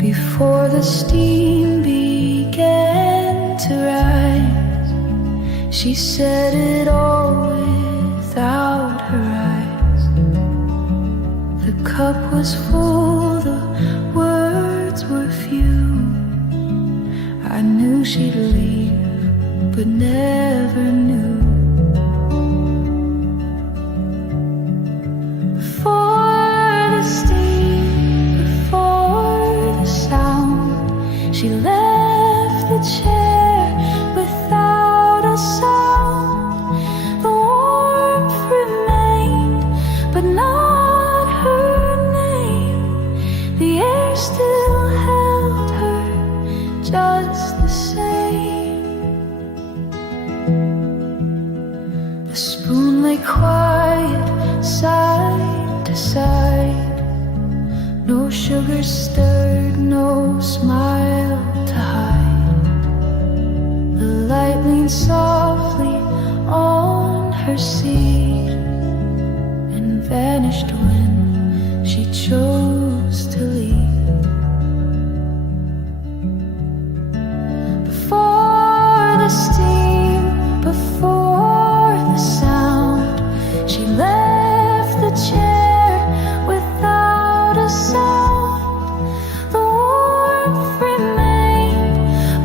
Before the steam began to rise, she said it all without her eyes. The cup was full, the words were few. I knew she'd leave, but never knew. Before the steam, before the sound, she left the chair without a sound. The warmth remained, but not her name. The air still held her just the same. The spoon lay quiet side to side. No sugar stirred, no smile to hide. The light leaned softly on her seat and vanished when she chose to leave. Before the steam, before the sound, she left the chair without a sound. The warmth remained,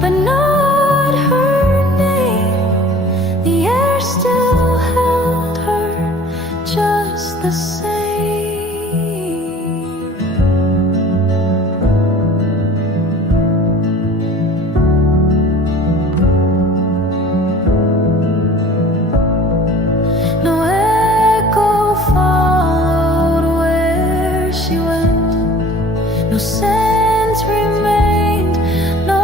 but not her name. The air still held her just the same. No echo followed where she went. No scent remained, no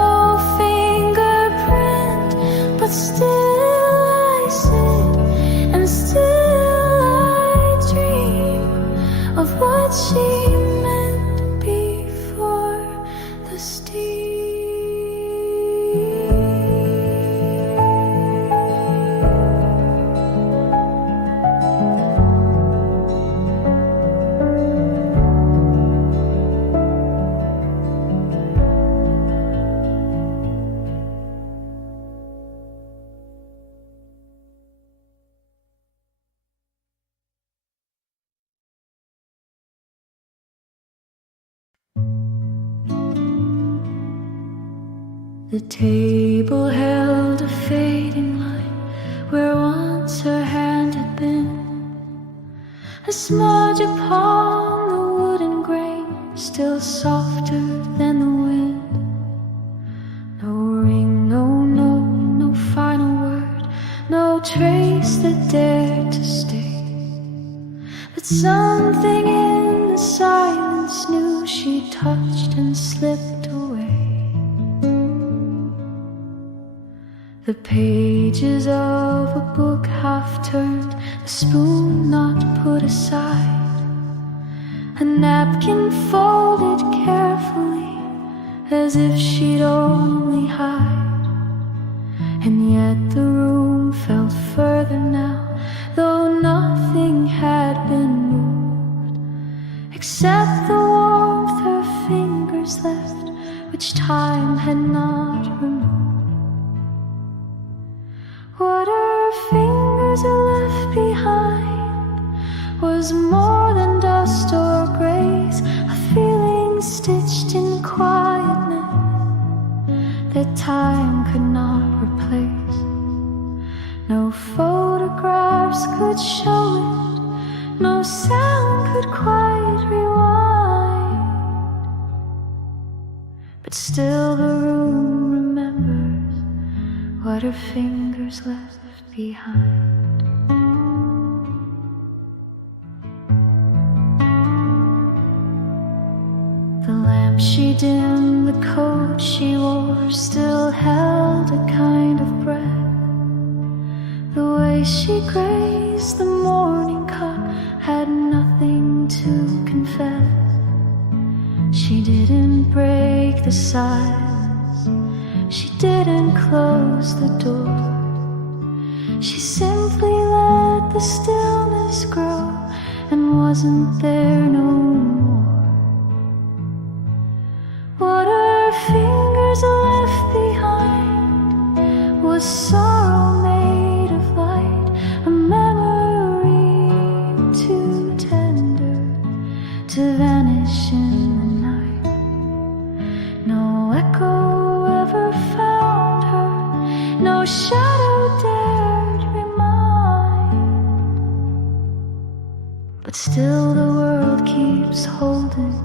fingerprint. But still I sit and still I dream of what she meant before the steam. The table held a fading line where once her hand had been. A smudge upon the wooden grain, still softer than the wind. No ring, no note, no final word, no trace that dared to stay. But something in the silence knew she touched and slipped away. The pages of a book half turned, the spoon not put aside, a napkin folded carefully as if she'd only hide. And yet the room felt further now, though nothing had been moved except the warmth her fingers left, which time had not removed. What her fingers left behind was more than dust or grace, a feeling stitched in quietness that time could not replace. No photographs could show it, no sound could quite rewind. But still the room remembers what her fingers left behind. The lamp she dimmed, the coat she wore still held a kind of breath. The way she grazed the morning cup had silence. She didn't close the door. She simply let the stillness grow and wasn't there no more. What her fingers left behind was sorrow made of light, a memory too tender to vanish in the night. No echo ever found her, no shadow dared remind. But still the world keeps holding.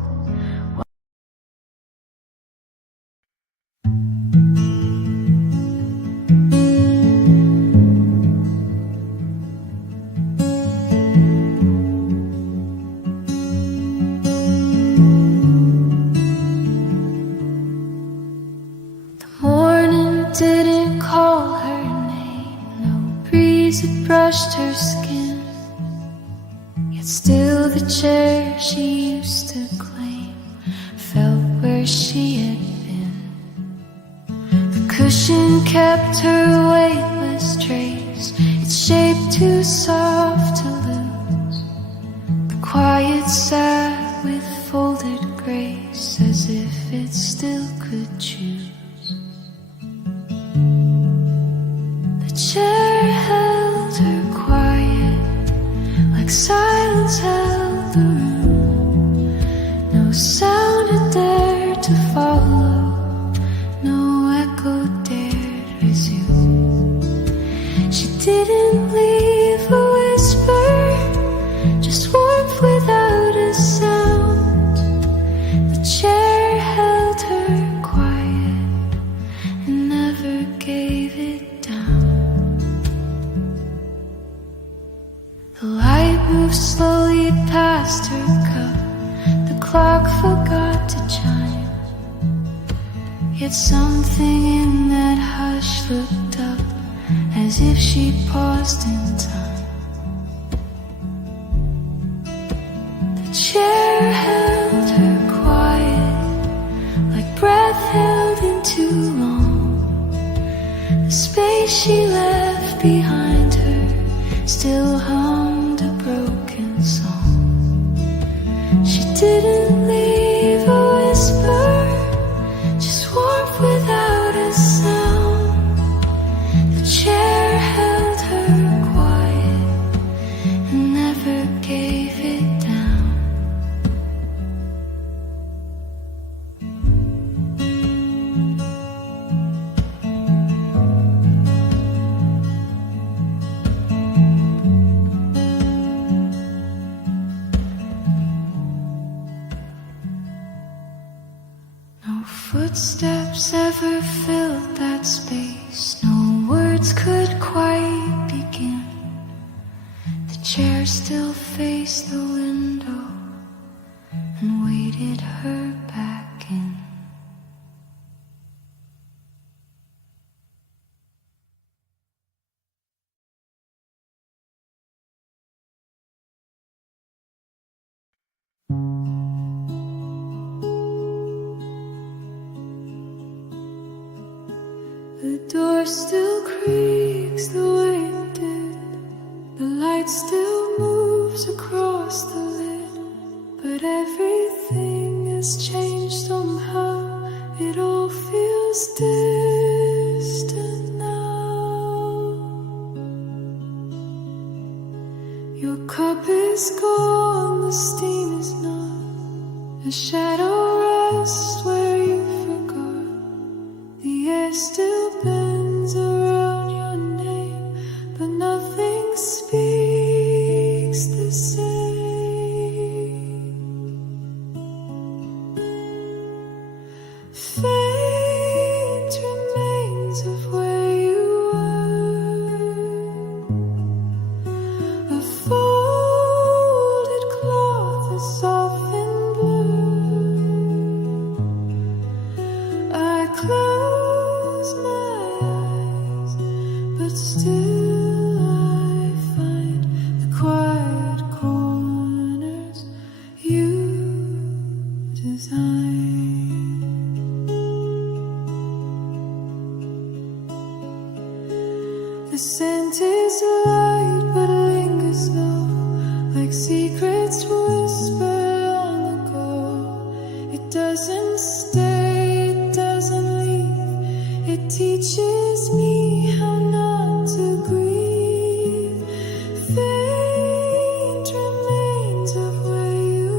Didn't call her name, no breeze had brushed her skin. Yet still the chair she used to claim felt where she had been. The cushion kept her weightless trace, its shape too soft to lose. The quiet sat with folded grace, as if it still could choose. The chair held her quiet, like silence held the room. No sound had dared to follow, no echo dared resume. She didn't leave a whisper, just warmth without a sound. The chair held her quiet and never gave it down. The light moved slowly past her cup, the clock forgot to chime. Yet something in that hush looked up, as if she paused in time. The chair held her quiet, like breath held in too long. The space she left behind her still hummed a broken song. She didn't leave a whisper, just warmth without a sound. The chair held her quiet and never gave it down. Footsteps ever filled that space, no words could quite begin. The chair still faced the window and waited her back in. The door still creaks the way it did. The light still moves across the lid. But everything has changed somehow. It all feels distant now. Your cup is gone, the steam is not. A shadow rests where you forgot. The air still bends around your name, but nothing speaks the same. Faint remains of where you were. A folded cloth, a softened blue. I close my eyes The scent is light but lingers low, like secrets whispered long ago. It doesn't stay, it doesn't leave. It teaches me how not to grieve. Faint remains of where you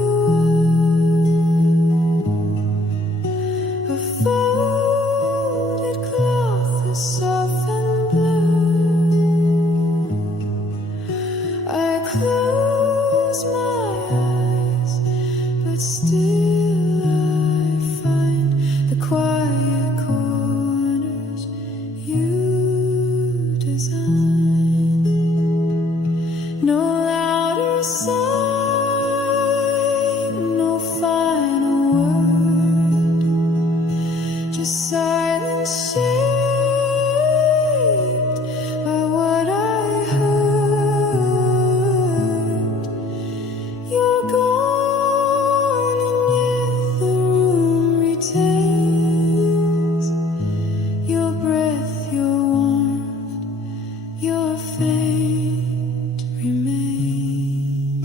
were. A folded cloth, a softened blue. I close my eyes, but still I find the quiet corners you design. No louder sign, no final word, just silence shaped by what I heard. You're gone and yet the room retains your breath, your warmth, your faint remains.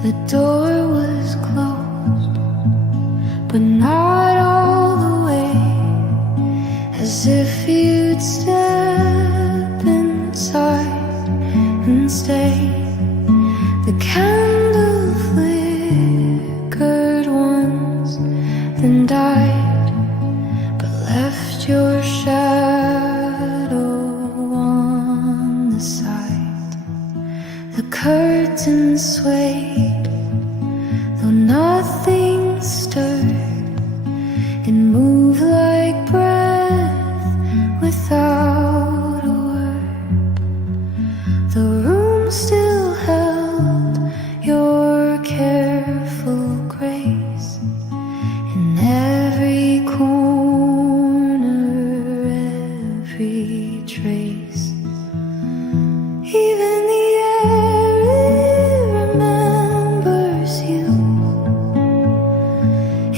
The door was closed, but not all the way, as if you'd step inside and stay. The candle flickered once, then died, but left your shadow on the side. The curtain swayed, though nothing stirred. It moved like breath without a word. The room still held your careful grace in every corner, every trace. Even the air, it remembers you,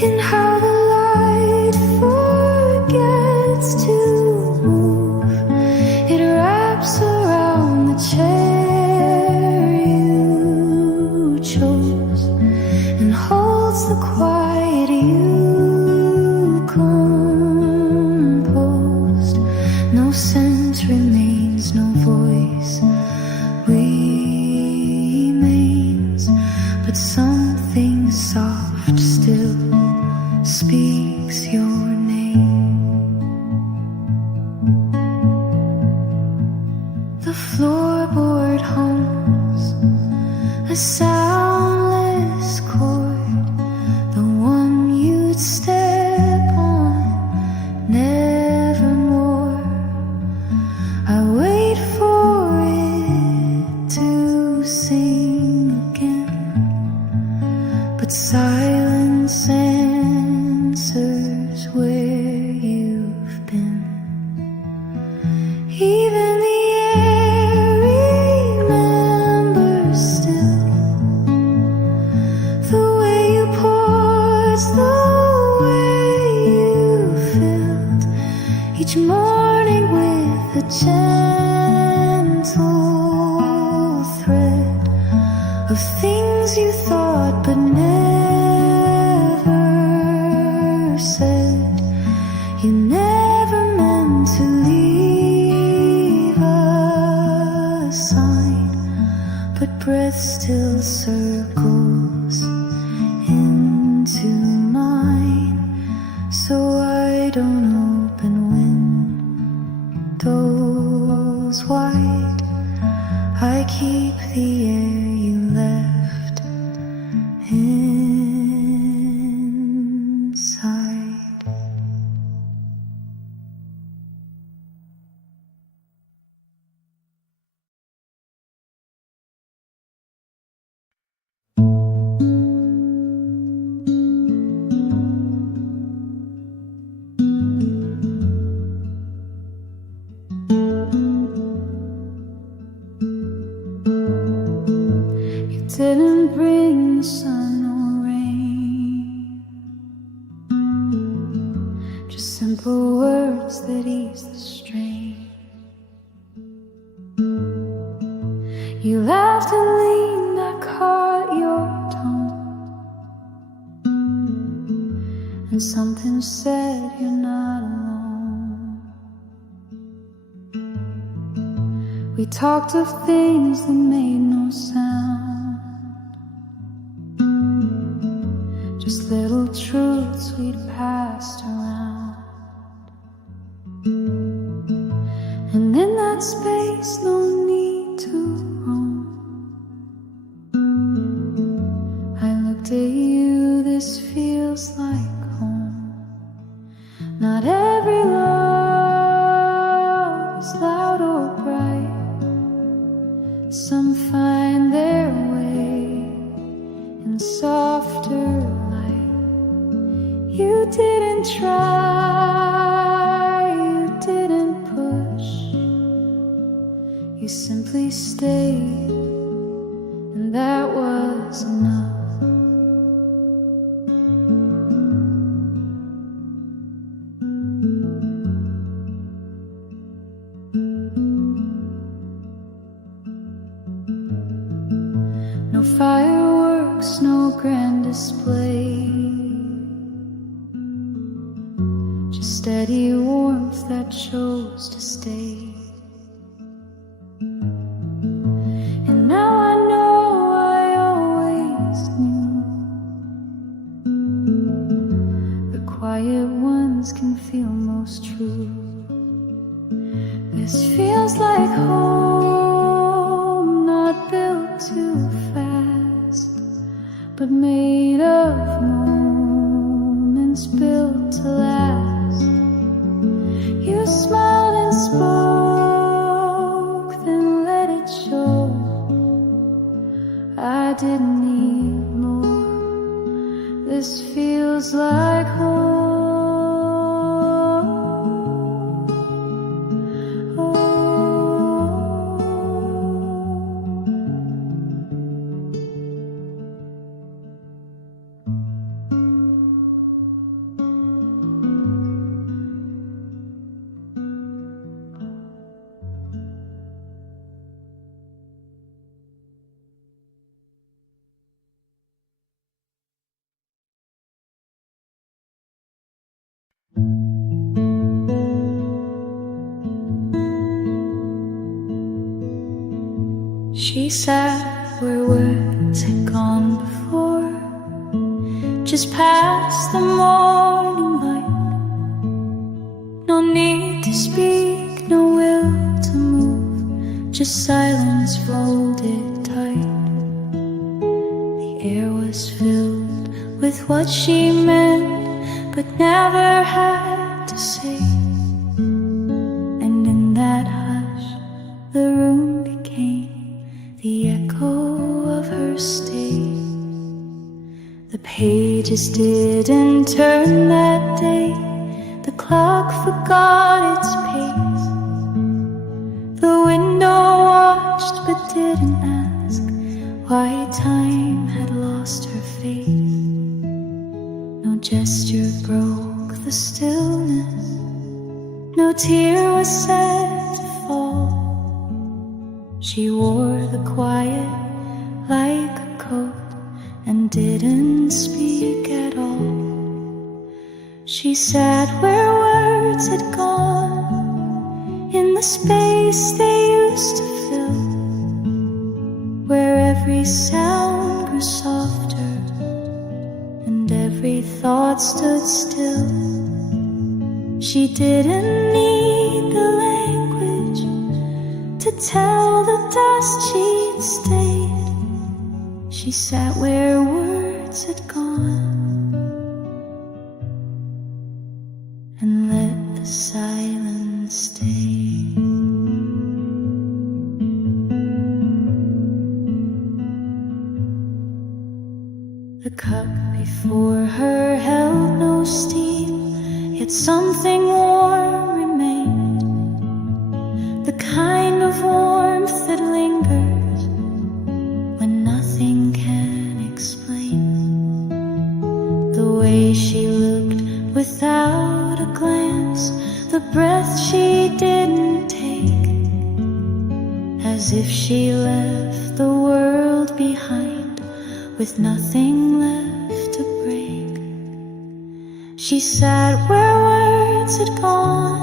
and how the light forgets to move. It wraps around the chair you chose and holds the quiet you composed. No sense remains, no voice remains, but something soft still speaks your name. The floorboard hums a soundless chord, the one you'd step on nevermore. I wait for it to sing again, but silence answers where you've been. Even the air remembers still the way you poured, the way you filled each morning with a gentle thread of things you thought but never said. You never meant to leave a sign, but breath still circles into mine, so I don't open windows wide. I keep the air you left inside. simple words that ease the strain. You laughed and leaned, I caught your tone, and something said you're not alone. We talked of things that made no sound, just little truths we'd passed around. And in that space, no need to roam. I looked at you, this feels like home. Not every love is loud or bright. Some find their way in softer light. You didn't try, you didn't push. You simply stayed, and that was enough. No fireworks, no grand display, just steady warmth that chose to stay. And now I know I always knew the quiet ones can feel most true. This feels like home, not built too fast, but made of moments built to last. You smiled and spoke, then let it show. I didn't need more. This feels like home. She sat where words had gone before, just past the morning light. No need to speak, no will to move, just silence folded tight. The air was filled with what she meant, but never had to say. And in that hush, the room became the echo of her stay. The pages didn't turn that day, the clock forgot its pace. The window watched but didn't ask why time had lost her faith. No gesture broke the stillness, no tear was said to fall. She wore the quiet like a coat and didn't speak at all. She sat where words had gone, in the space they used to fill, where every sound grew softer and every thought stood still. She didn't need the language to tell the dust she'd stayed. She sat where words had gone and let the silence stay. The cup before her held no steam, yet something warm remained, the kind of warmth that lingers when nothing can explain. The way she looked without a glance, the breath she didn't take, as if she left the world behind with nothing left to break. She sat where words had gone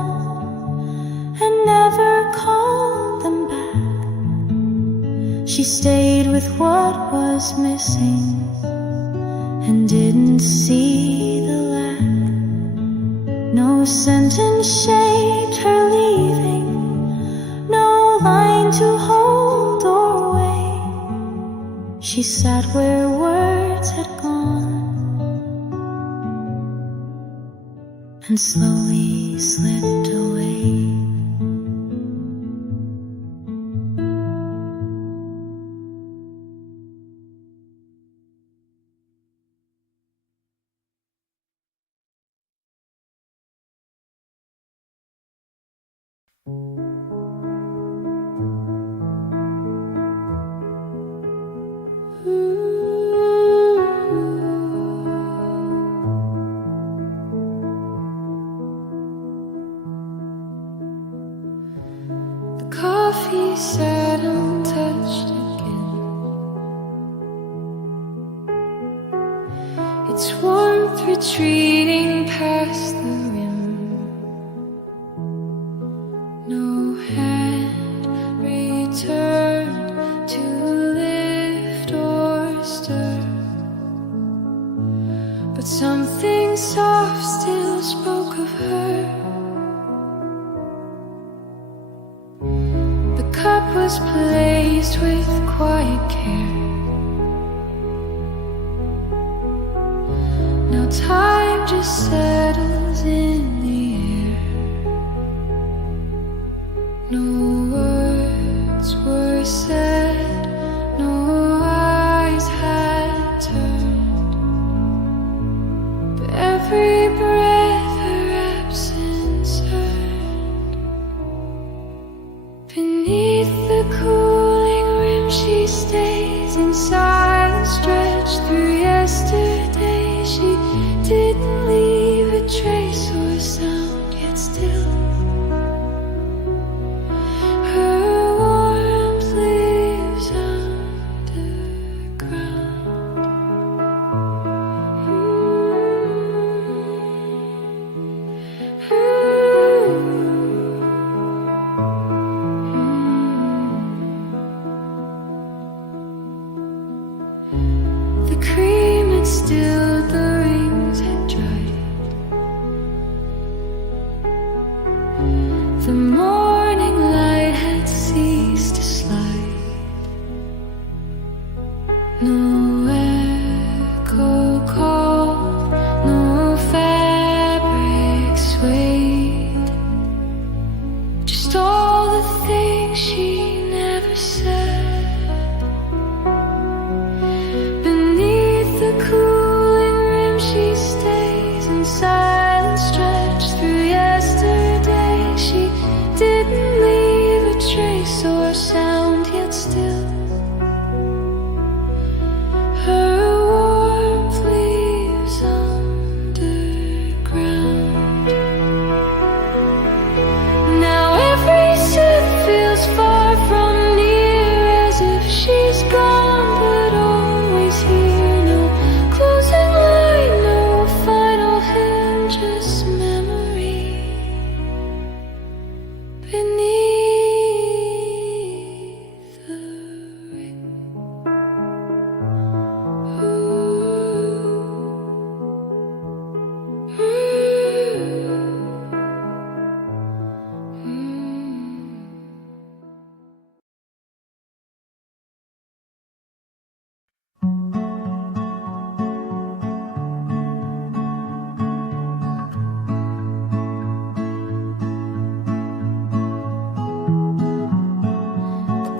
and never called them back. She stayed with what was missing and didn't see the lack. No sentence shaped her leaving, no line to hold or weigh. She sat where words had gone and slowly slipped away. Coffee sat untouched again. Its warmth retreating past the rim. No hand returned to lift or stir, but something soft still spoke of her. The cup was placed with quiet care. Now time just settles in the air. No words were said, no eyes had turned, but every breath her absence earned. Beneath the cooling rim she stays in silence, stretched through yesterday. She didn't leave a trace or sound, yet still her warmth lives underground. The cream had stilled, the rings had dried. The morning light had ceased to slide. No echo called, no fabric swayed, just all the things she never said. Beneath the cooling rim she stays in silence, stretched through yesterday. She didn't leave a trace or sound, yet still her warmth leaves underground. Now every step feels far from near, as if she's gone but always here. No closing line, no final hymn, just memory beneath the rim.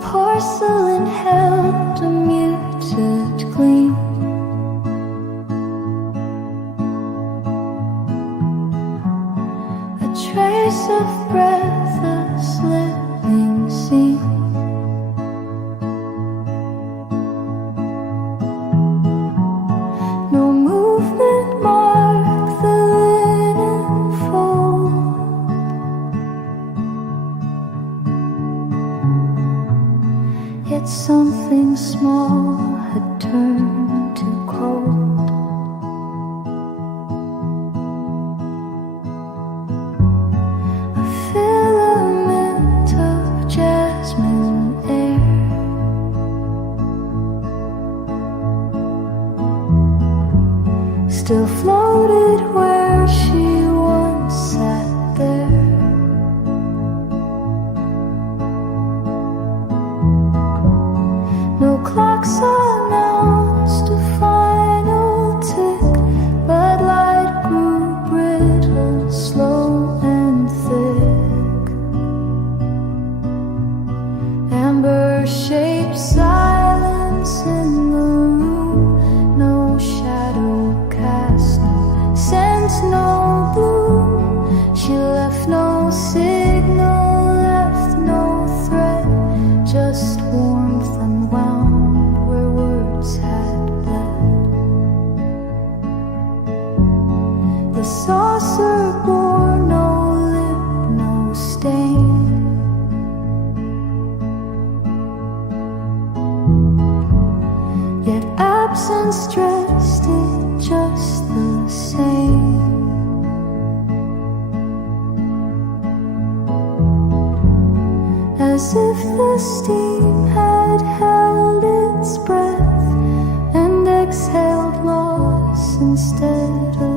Porcelain held a muted gleam. A trace of breath, a slipping seam. No movement marked the snow bloom. She left no signal, left no threat, just warmth unwound where words had bled. The saucer bore no lip, no stain. Yet absence dressed it just the same. As if the steam had held its breath and exhaled loss instead of